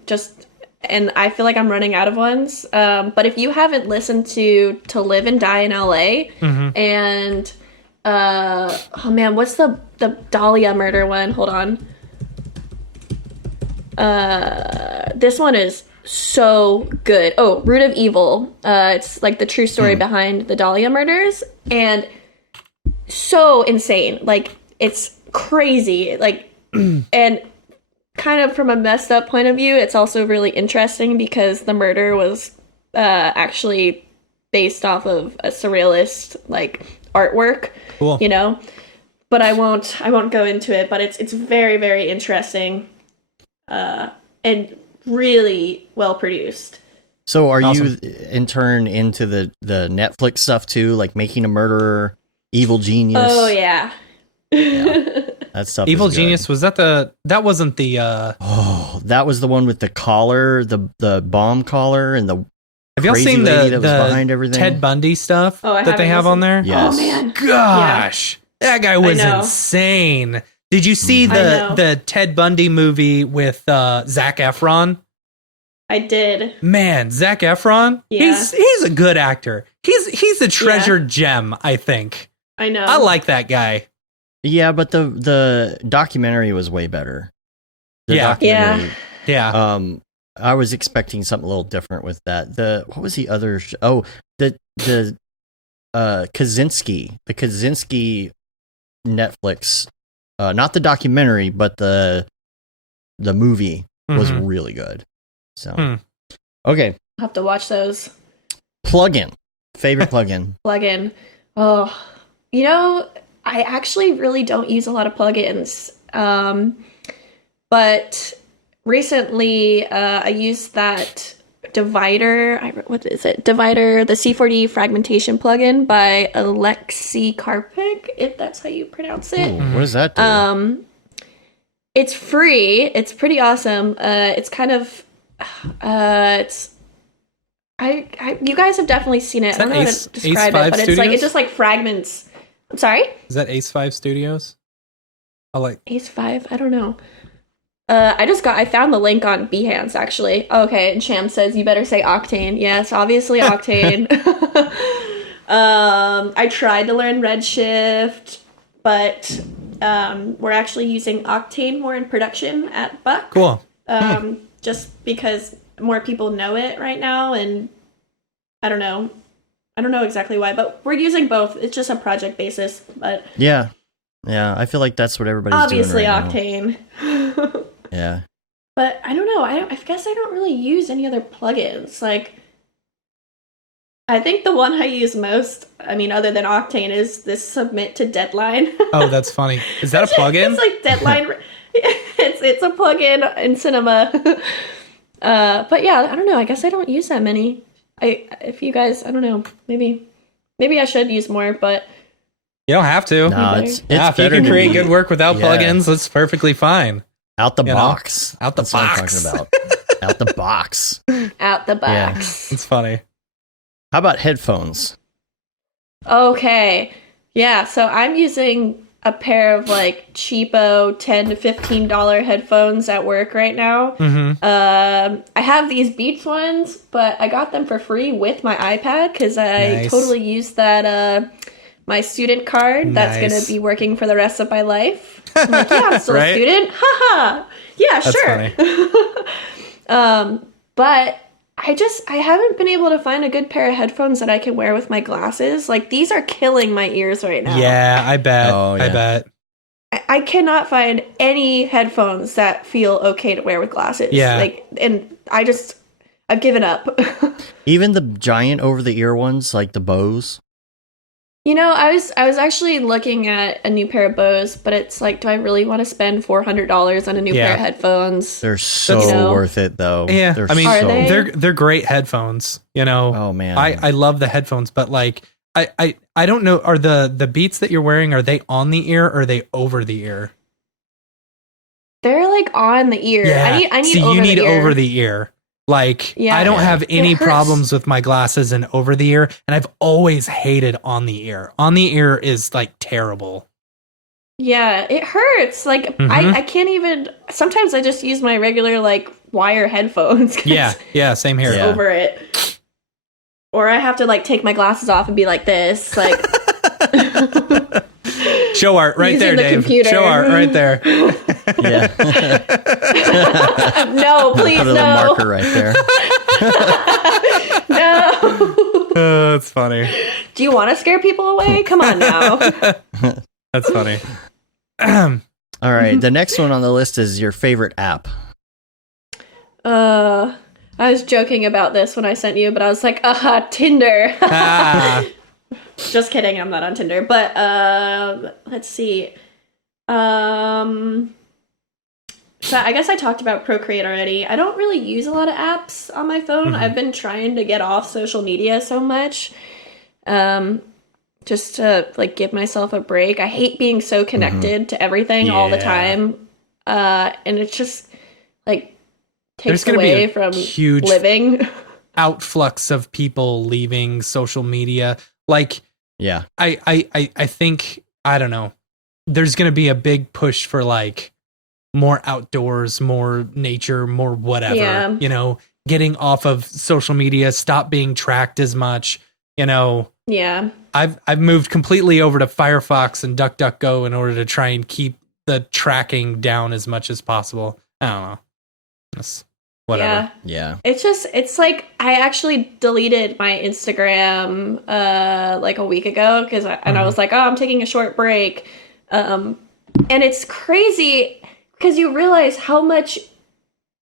and I feel like I'm running out of ones. But if you haven't listened to Live and Die in LA and oh man, what's the Dahlia murder one? Hold on. This one is so good. Oh, Root of Evil. It's like the true story behind the Dahlia murders, and so insane. Like, it's crazy. Like, and kind of from a messed up point of view, it's also really interesting because the murder was actually based off of a surrealist like artwork. Cool. You know, but I won't go into it. But it's very, very interesting, and really well produced. So are you in turn into the Netflix stuff too, like Making a Murderer, Evil Genius? Oh yeah. That stuff. Evil Genius, was that that wasn't the Oh, that was the one with the collar, the bomb collar, and the have y'all crazy seen lady the that was behind everything? Ted Bundy stuff Oh, I that they have haven't on there? Yes. Oh man. Gosh, that guy was know. insane. Did you see know. the Ted Bundy movie with Zac Efron? I did. Man, Zac Efron, Yeah. he's a good actor. He's a treasured gem, I think. I know. I like that guy. Yeah, but the documentary was way better. The Yeah. documentary, Yeah. I was expecting something a little different with that. What was the other? The Kaczynski, Netflix, not the documentary, but the movie was really good. So, okay, I'll have to watch those. plugin, favorite plugin. Plugin. Oh, you know, I actually really don't use a lot of plugins. But recently, I used that divider. What is it? Divider, the C4D fragmentation plugin by Alexi Karpik, if that's how you pronounce it. Ooh, what does that do? It's free. It's pretty awesome. It's kind of, you guys have definitely seen it. I don't know how to describe it, but it's like it just like fragments. I'm sorry? Is that Ace 5 Studios? Ace 5? I don't know. I found the link on Behance actually. Okay, and Sham says you better say Octane. Yes, obviously Octane. I tried to learn Redshift, but we're actually using Octane more in production at Buck. Cool. Just because more people know it right now, and I don't know exactly why, but we're using both. It's just a project basis, but yeah, I feel like that's what everybody's obviously doing right Octane. now. Yeah, but I don't know. I guess I don't really use any other plugins. Like, I think the one I use most, I mean, other than Octane, is this submit to deadline. Oh, that's funny. Is that a plugin? It's like deadline. it's a plugin in Cinema. But yeah, I don't know. I guess I don't use that many. If you guys, I don't know, maybe I should use more, but you don't have to. no, it's if you can create good work without plugins, that's perfectly fine. Out the box. Out the That's box. what I'm talking about. Out the box. out the box. It's funny. How about headphones? Okay. Yeah, so I'm using a pair of like cheapo $10 to $15 headphones at work right now. I have these Beats ones, but I got them for free with my iPad because I totally used that my student card that's going to be working for the rest of my life. I'm like, yeah, I'm still a student. Haha. Yeah, that's sure. But I haven't been able to find a good pair of headphones that I can wear with my glasses. Like, these are killing my ears right now. Yeah, I bet. Oh, yeah. I bet. I cannot find any headphones that feel okay to wear with glasses. Yeah. Like, and I've given up. Even the giant over-the-ear ones, like the Bose. You know, I was actually looking at a new pair of Bose, but it's like, do I really want to spend $400 on a new pair of headphones? They're so worth it, though. Yeah, they're they're great headphones. You know, oh man, I love the headphones, but like, I don't know. Are the Beats that you're wearing, are they on the ear or are they over the ear? They're like on the ear. Yeah. I need See, over you need the ear. over the ear. Like, Yeah. I don't have any hurts. problems with my glasses and over the ear, and I've always hated on the ear. On the ear is like terrible. Yeah, it hurts. Like, I can't even. Sometimes I just use my regular like wire headphones. 'Cause Yeah, same here. it's over it. Or I have to like take my glasses off and be like this, like. Show art right Using there, the Dave. computer. Show art right there. yeah. No, please, Put a little no. marker right there. No. Oh, that's funny. Do you want to scare people away? Come on now. That's funny. All right, the next one on the list is your favorite app. I was joking about this when I sent you, but I was like, Tinder. Just kidding, I'm not on Tinder. But let's see. So I guess I talked about Procreate already. I don't really use a lot of apps on my phone. I've been trying to get off social media so much. Just to like give myself a break. I hate being so connected to everything all the time. And it's just like takes away from huge living. Outflux of people leaving social media. Like, yeah, I think, I don't know. There's going to be a big push for like more outdoors, more nature, more whatever, you know, getting off of social media, stop being tracked as much, you know. Yeah. I've moved completely over to Firefox and DuckDuckGo in order to try and keep the tracking down as much as possible. I don't know. That's whatever. Yeah. It's like I actually deleted my Instagram like a week ago because I was like, I'm taking a short break. And it's crazy because you realize how much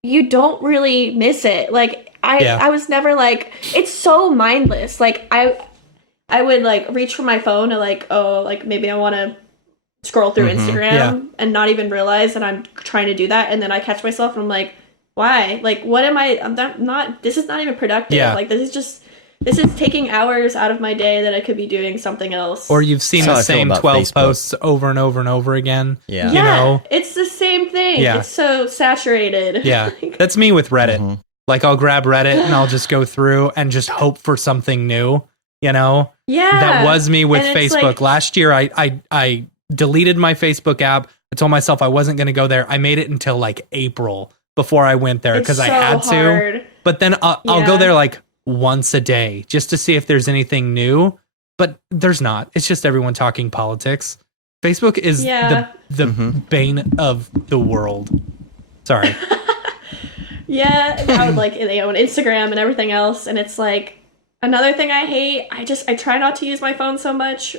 you don't really miss it. Like I was never like, it's so mindless. Like I would like reach for my phone and like, maybe I want to scroll through Instagram and not even realize that I'm trying to do that. And then I catch myself and I'm like, why? Like, what am I? I'm not, this is not even productive. Yeah. Like, this is taking hours out of my day that I could be doing something else. Or you've seen the same 12 Facebook posts over and over and over again. Yeah. You know? It's the same thing. Yeah. It's so saturated. Yeah. That's me with Reddit. Like, I'll grab Reddit and I'll just go through and just hope for something new, you know? Yeah. That was me with Facebook. Like, last year, I deleted my Facebook app. I told myself I wasn't going to go there. I made it until like April before I went there because I had to. But then I'll go there like once a day just to see if there's anything new. But there's not. It's just everyone talking politics. Facebook is the bane of the world. Sorry. Yeah, I would like, you know, and Instagram and everything else. And it's like another thing I hate. I try not to use my phone so much.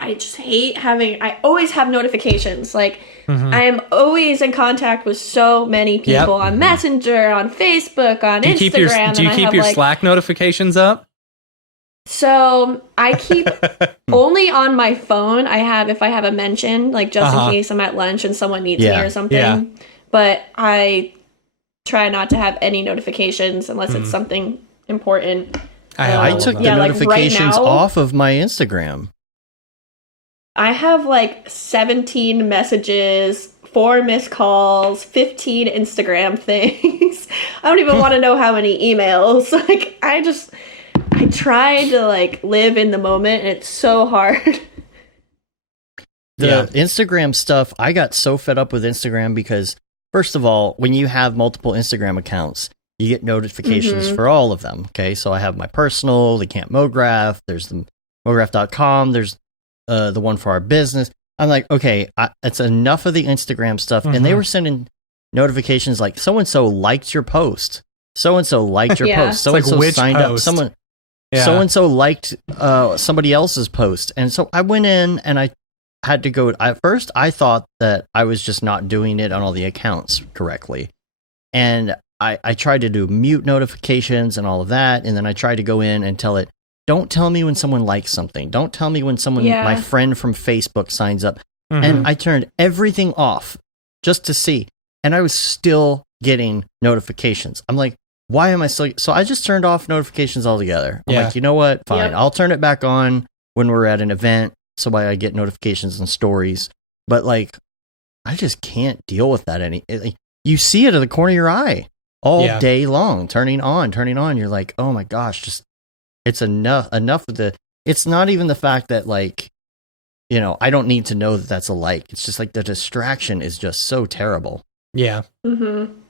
I just hate I always have notifications. Like, I am always in contact with so many people on Messenger, on Facebook, on Instagram. Do you keep your Slack notifications up? So I keep only on my phone. If I have a mention, like just in case I'm at lunch and someone needs me or something. Yeah. But I try not to have any notifications unless it's something important. I took the notifications off of my Instagram. I have like 17 messages, 4 missed calls, 15 Instagram things. I don't even want to know how many emails. Like, I try to like live in the moment, and it's so hard. The Instagram stuff, I got so fed up with Instagram because, first of all, when you have multiple Instagram accounts, you get notifications for all of them. Okay, so I have my personal, the Camp Mograph, there's the Mograph.com, there's the one for our business. I'm like, okay, it's enough of the Instagram stuff. And they were sending notifications like, so-and-so liked your post. So-and-so liked your post. So-and-so signed up. So-and-so liked somebody else's post. And so I went in and I had to go. At first, I thought that I was just not doing it on all the accounts correctly. And I tried to do mute notifications and all of that. And then I tried to go in and tell it, don't tell me when someone likes something. Don't tell me when someone, my friend from Facebook signs up. And I turned everything off just to see. And I was still getting notifications. I'm like, why am I still? So I just turned off notifications altogether. I'm like, you know what? Fine. I'll turn it back on when we're at an event so I get notifications and stories. But like, I just can't deal with that you see it in the corner of your eye all day long, turning on. You're like, oh my gosh, just. It's enough of it's not even the fact that like, you know, I don't need to know that that's a like. It's just like the distraction is just so terrible. Yeah.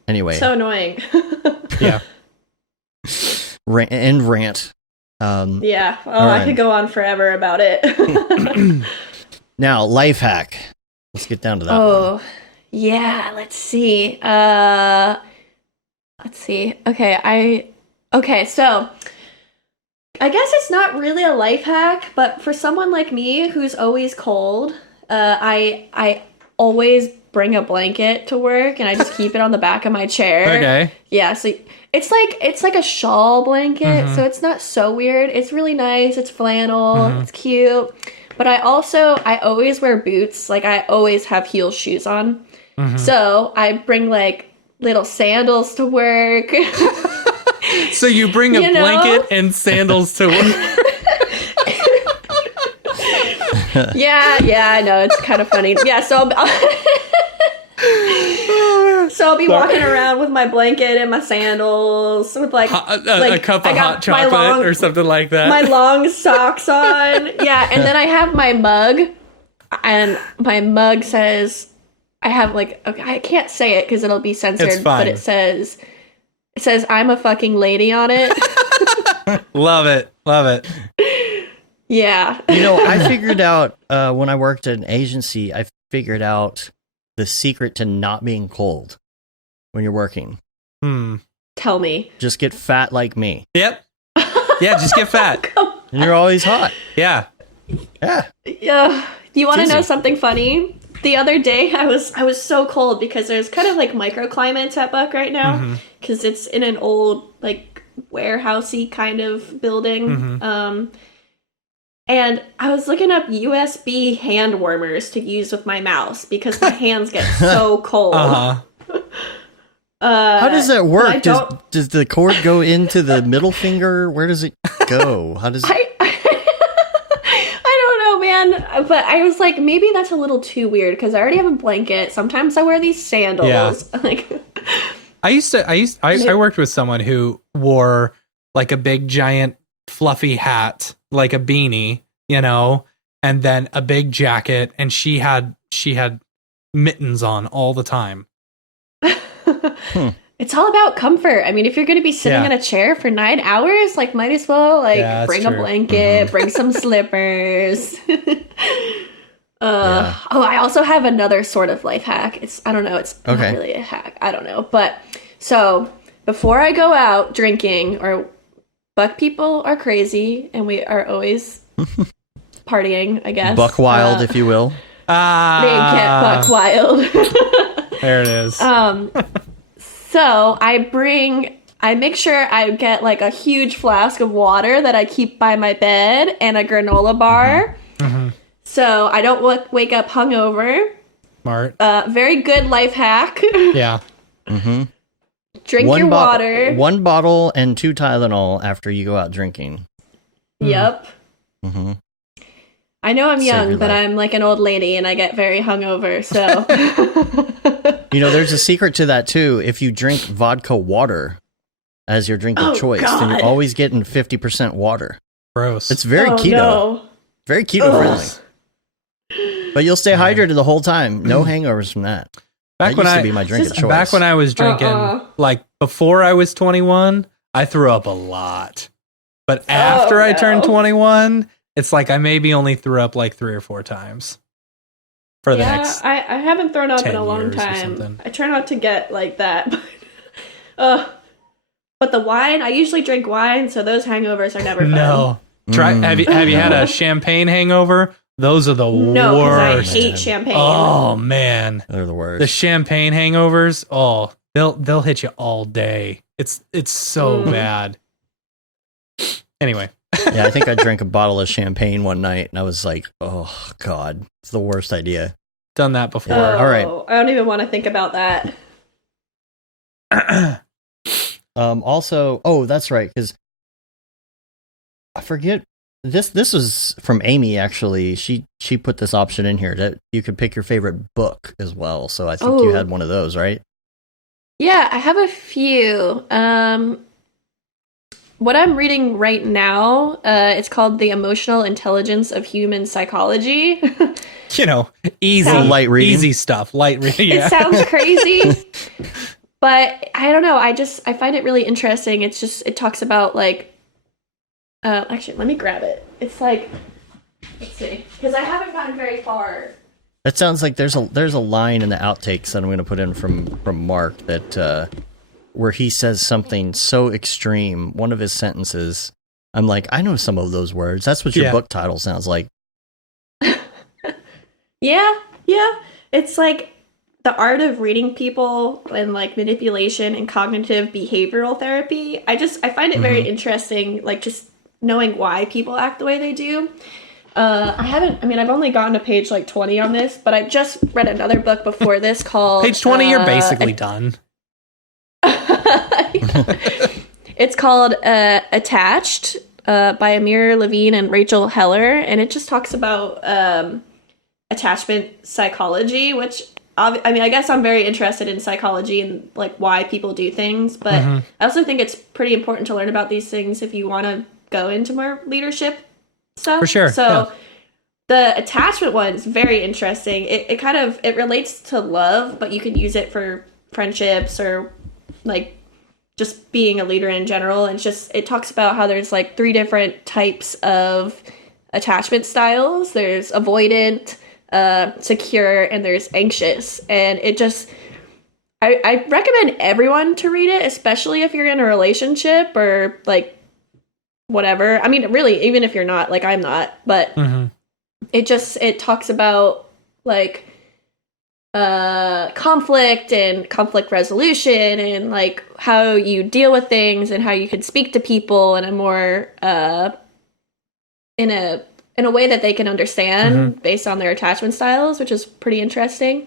Anyway. So annoying. Yeah. Rant. Yeah. Oh, I could go on forever about it. Now, life hack. Let's get down to that one. Yeah. Let's see. Okay, so I guess it's not really a life hack, but for someone like me who's always cold, I always bring a blanket to work, and I just keep it on the back of my chair. Okay. Yeah, so it's like a shawl blanket, so it's not so weird. It's really nice. It's flannel. It's cute. But I always wear boots. Like, I always have heel shoes on. So I bring like little sandals to work. So you bring a blanket and sandals to work. Yeah, I know, it's kind of funny. Yeah, so I'll be walking around with my blanket and my sandals with like a cup of hot chocolate or something like that. My long socks on. Yeah, and then I have my mug, and my mug says, I have like, okay, I can't say it because it'll be censored, but it says I'm a fucking lady on it. Love it. Yeah. I figured out when I worked at an agency, I figured out the secret to not being cold when you're working. Tell me. Just get fat like me. Yep. Yeah, just get fat. And you're always hot. Yeah. Yeah. You want to know something funny? The other day, I was so cold because there's kind of like microclimates at Buck right now because it's in an old like warehousey kind of building. And I was looking up USB hand warmers to use with my mouse because my hands get so cold. How does that work? Does the cord go into the middle finger? Where does it go? How does I don't know, man. But I was like, maybe that's a little too weird because I already have a blanket. Sometimes I wear these sandals. Yeah. Like, I worked with someone who wore like a big giant fluffy hat, like a beanie, and then a big jacket, and she had mittens on all the time. It's all about comfort. I mean, if you're going to be sitting in a chair for 9 hours, like, might as well bring a blanket, bring some slippers. Oh, I also have another sort of life hack. I don't know. It's not really a hack. I don't know. But so before I go out drinking, or Buck people are crazy and we are always partying, I guess. Buck wild, if you will. They get buck wild. There it is. So I make sure I get like a huge flask of water that I keep by my bed and a granola bar. So I don't wake up hungover. Smart. Very good life hack. Yeah. Drink your water. 1 bottle and 2 Tylenol after you go out drinking. Yep. I know I'm young, but I'm like an old lady and I get very hungover, so. There's a secret to that too. If you drink vodka water as your drink of choice, then you're always getting 50% water. Gross. It's very keto. No. Very keto friendly. But you'll stay hydrated the whole time. No hangovers from that. That used to be my drink of choice. Back when I was drinking, like before I was 21, I threw up a lot. But after I turned 21, it's like I maybe only threw up like 3 or 4 times. For the next I haven't thrown up in a long time. I try not to get like that. But the wine, I usually drink wine, so those hangovers are never fun. No. Have you had a champagne hangover? Those are the worst. No, because I hate champagne. Oh man, they're the worst. The champagne hangovers. Oh, they'll hit you all day. It's so bad. Anyway. Yeah, I think I drank a bottle of champagne one night, and I was like, "Oh God, it's the worst idea." Done that before. All right. I don't even want to think about that. Also, that's right, because I forget. This was from Amy, actually. She put this option in here that you could pick your favorite book as well. So I think you had one of those, right? Yeah, I have a few. What I'm reading right now, it's called The Emotional Intelligence of Human Psychology. Easy, light reading. Easy stuff, light reading. Yeah. It sounds crazy, but I don't know. I find it really interesting. It talks about like, actually, let me grab it. It's like, let's see, because I haven't gotten very far. That sounds like there's a line in the outtakes that I'm going to put in from Mark that where he says something so extreme. One of his sentences, I'm like, I know some of those words. That's what your book title sounds like. Yeah. It's like the art of reading people and like manipulation and cognitive behavioral therapy. I find it very interesting, like just knowing why people act the way they do. I've only gotten to page like 20 on this, but I just read another book before this called page 20. You're basically done. It's called Attached by Amir Levine and Rachel Heller, and it just talks about attachment psychology, which I guess I'm very interested in psychology and like why people do things, but I also think it's pretty important to learn about these things if you want to go into more leadership stuff. For sure. So the attachment one is very interesting. It relates to love, but you can use it for friendships or like just being a leader in general. And it talks about how there's like 3 different types of attachment styles. There's avoidant, secure, and there's anxious. And I recommend everyone to read it, especially if you're in a relationship or like whatever. I mean, really, even if you're not, like I'm not, but it talks about like conflict and conflict resolution and like how you deal with things and how you can speak to people in a more in a way that they can understand based on their attachment styles, which is pretty interesting.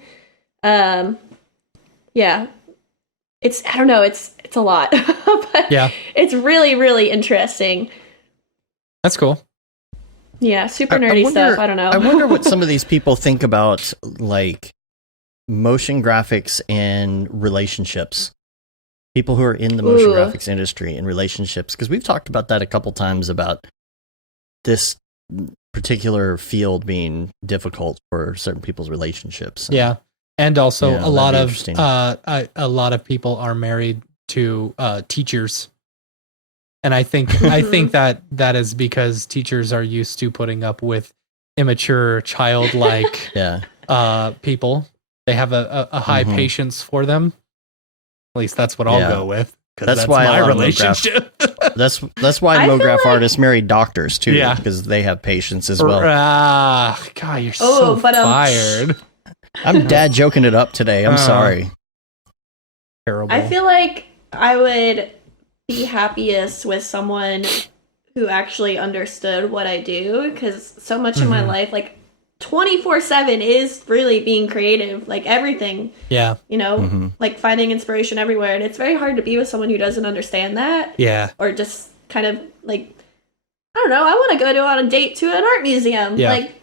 It's I don't know, it's a lot, but it's really, really interesting. That's cool. Yeah, super nerdy stuff. I don't know. I wonder what some of these people think about like motion graphics and relationships. People who are in the motion graphics industry and relationships, because we've talked about that a couple times about this particular field being difficult for certain people's relationships. Yeah. And also a lot of people are married to teachers. And I think that is because teachers are used to putting up with immature, childlike people. They have a high patience for them. At least that's what I'll go with. That's why my relationship. That's why Mograph artists marry doctors too, because they have patience as well. God, you're so fired. I'm dad joking it up today. I'm sorry. Terrible. I feel like I would be happiest with someone who actually understood what I do, because so much of my life, like 24/7 is really being creative, like everything. Yeah. You know, like finding inspiration everywhere. And it's very hard to be with someone who doesn't understand that. Yeah. Or just kind of like, I don't know, I want to go on a date to an art museum. Yeah. Like,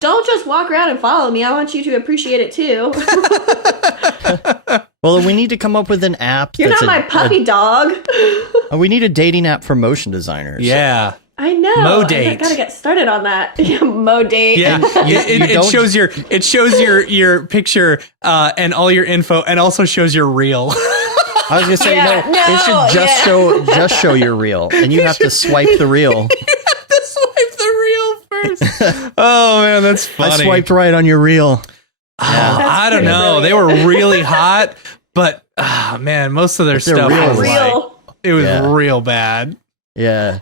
don't just walk around and follow me. I want you to appreciate it too. Well, we need to come up with an app. You're not my puppy dog. We need a dating app for motion designers. Yeah. I know. Modate. I gotta get started on that. Modate. Yeah, it shows your picture and all your info, and also shows your reel. I was gonna say it should just show your reel, and you have to swipe the reel. Oh man, that's funny. I swiped right on your reel. I don't know. Brilliant. They were really hot, but man, most of their stuff was real bad. Yeah.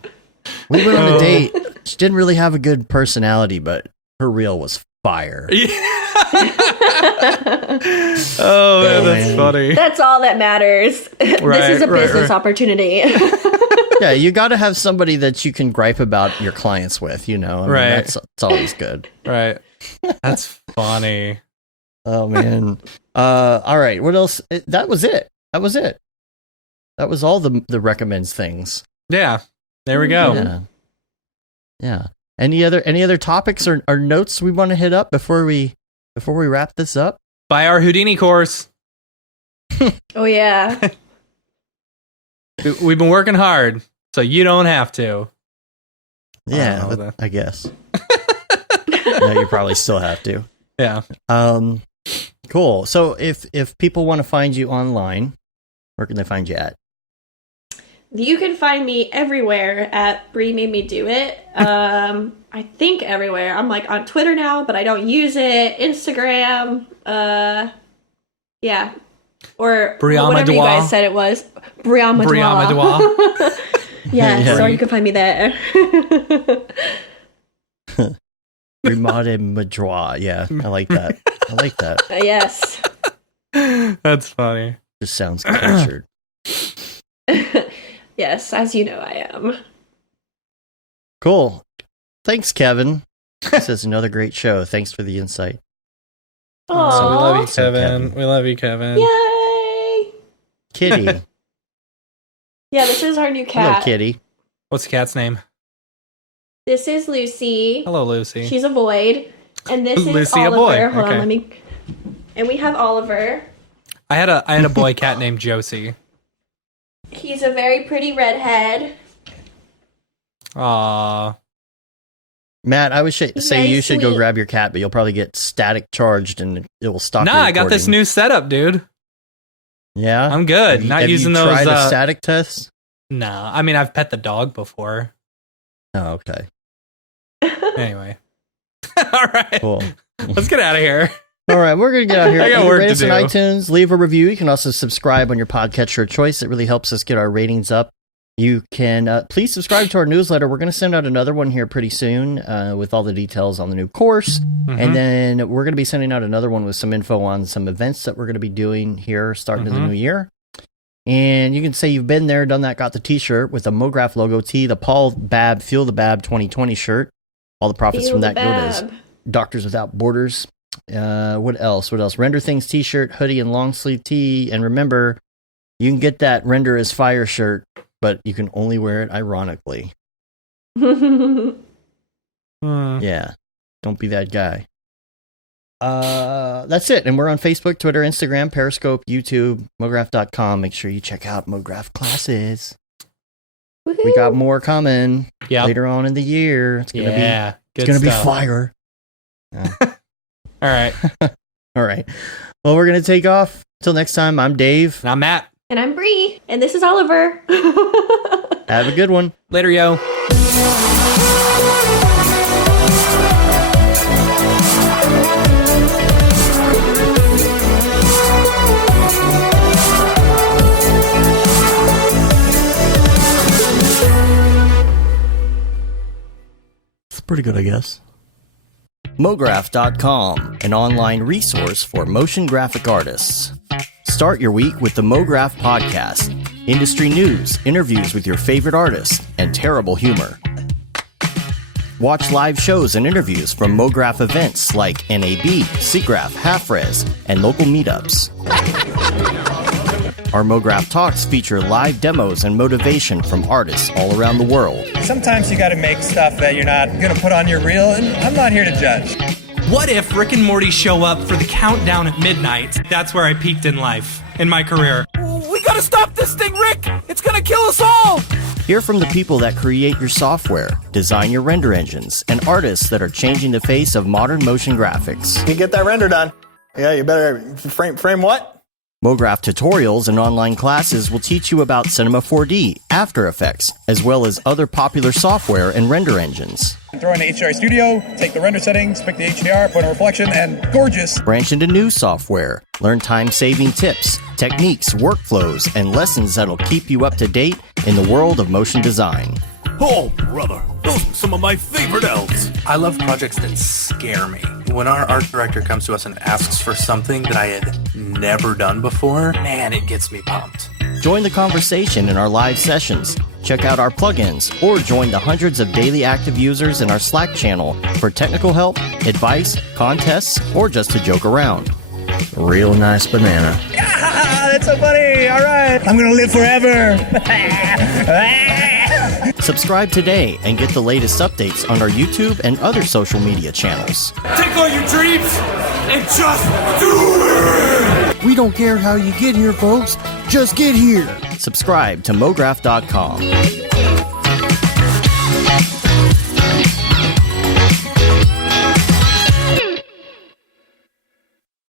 We went on a date. She didn't really have a good personality, but her reel was fire. Yeah. Oh man, that's funny. That's all that matters. This is a business opportunity. Yeah, you got to have somebody that you can gripe about your clients with, you know. I mean, that's always good. Right. That's funny. Oh man. All right. What else? That was it. That was all the recommends things. Yeah. There we go. Yeah. Any other topics or notes we want to hit up before we wrap this up? Buy our Houdini course. Oh yeah. We've been working hard, so you don't have to. Yeah, I guess. No, you probably still have to. Yeah. Cool. So if people want to find you online, where can they find you at? You can find me everywhere at Brie Made Me Do It. I think everywhere. I'm like on Twitter now, but I don't use it. Instagram. Yeah. Or whatever you guys said it was. Brianne Yeah, so you can find me there. Remade Madrois. Yeah, I like that. Yes. That's funny. Just sounds cultured. Yes, as you know, I am. Cool. Thanks, Kevin. This is another great show. Thanks for the insight. Aww. So we love you, So, Kevin. We love you, Kevin. Yay! Kitty. Yeah, this is our new cat. Hello, Kitty. What's the cat's name? This is Lucy. Hello, Lucy. She's a Void. And this is Lucy, a Oliver. boy. Hold Okay. on, let me... And we have Oliver. I had a boy cat named Josie. He's a very pretty redhead. Aww. Matt, I would say very you should go sweet. grab your cat, but you'll probably get static charged and it will stop. Nah, your I got this recording. new setup, dude. Yeah, I'm good. Not have using you those. tried a static test? No, I mean I've pet the dog before. Oh, okay, Anyway. All right. cool. Let's get out of here. All right, we're gonna get out here. I got You work rate to us on do. iTunes, leave a review. You can also subscribe on your podcatcher of choice. It really helps us get our ratings up. You can please subscribe to our newsletter. We're going to send out another one here pretty soon with all the details on the new course. And then we're going to be sending out another one with some info on some events that we're going to be doing here starting in the new year. And you can say you've been there, done that, got the t-shirt with the Mograph logo tee, the Paul Babb Feel the Bab 2020 shirt. All the profits Feel from the that go to Bab. Doctors Without Borders. What else? Render Things t-shirt, hoodie, and long sleeve tee. And remember, you can get that Render is Fire shirt, but you can only wear it ironically. Yeah. Don't be that guy. That's it. And we're on Facebook, Twitter, Instagram, Periscope, YouTube, Mograph.com. Make sure you check out Mograph classes. We got more coming later on in the year. It's gonna be fire. Yeah. All right. All right. Well, we're gonna take off. Till next time, I'm Dave. And I'm Matt. And I'm Bree. And this is Oliver. Have a good one. Later, yo. It's pretty good, I guess. Mograph.com, an online resource for motion graphic artists. Start your week with the Mograph podcast. Industry news, interviews with your favorite artists, and terrible humor. Watch live shows and interviews from Mograph events like NAB, SIGGRAPH, Half-Res, and local meetups. Our Mograph Talks feature live demos and motivation from artists all around the world. Sometimes you gotta make stuff that you're not gonna put on your reel, and I'm not here to judge. What if Rick and Morty show up for the countdown at midnight? That's where I peaked in life, in my career. We gotta stop this thing, Rick! It's gonna kill us all! Hear from the people that create your software, design your render engines, and artists that are changing the face of modern motion graphics. You get that render done. Yeah, you better frame what? Mograph tutorials and online classes will teach you about Cinema 4D, After Effects, as well as other popular software and render engines. Throw in the HDR Studio, take the render settings, pick the HDR, put in a reflection, and gorgeous. Branch into new software, learn time-saving tips, techniques, workflows, and lessons that'll keep you up to date in the world of motion design. Oh, brother, those are some of my favorite elves. I love projects that scare me. When our art director comes to us and asks for something that I had never done before, man, it gets me pumped. Join the conversation in our live sessions. Check out our plugins or join the hundreds of daily active users in our Slack channel for technical help, advice, contests, or just to joke around. Real nice banana. Ah, that's so funny. All right. I'm gonna live forever. Subscribe today and get the latest updates on our YouTube and other social media channels. Take all your dreams and just do it! We don't care how you get here, folks. Just get here. Subscribe to Mograph.com.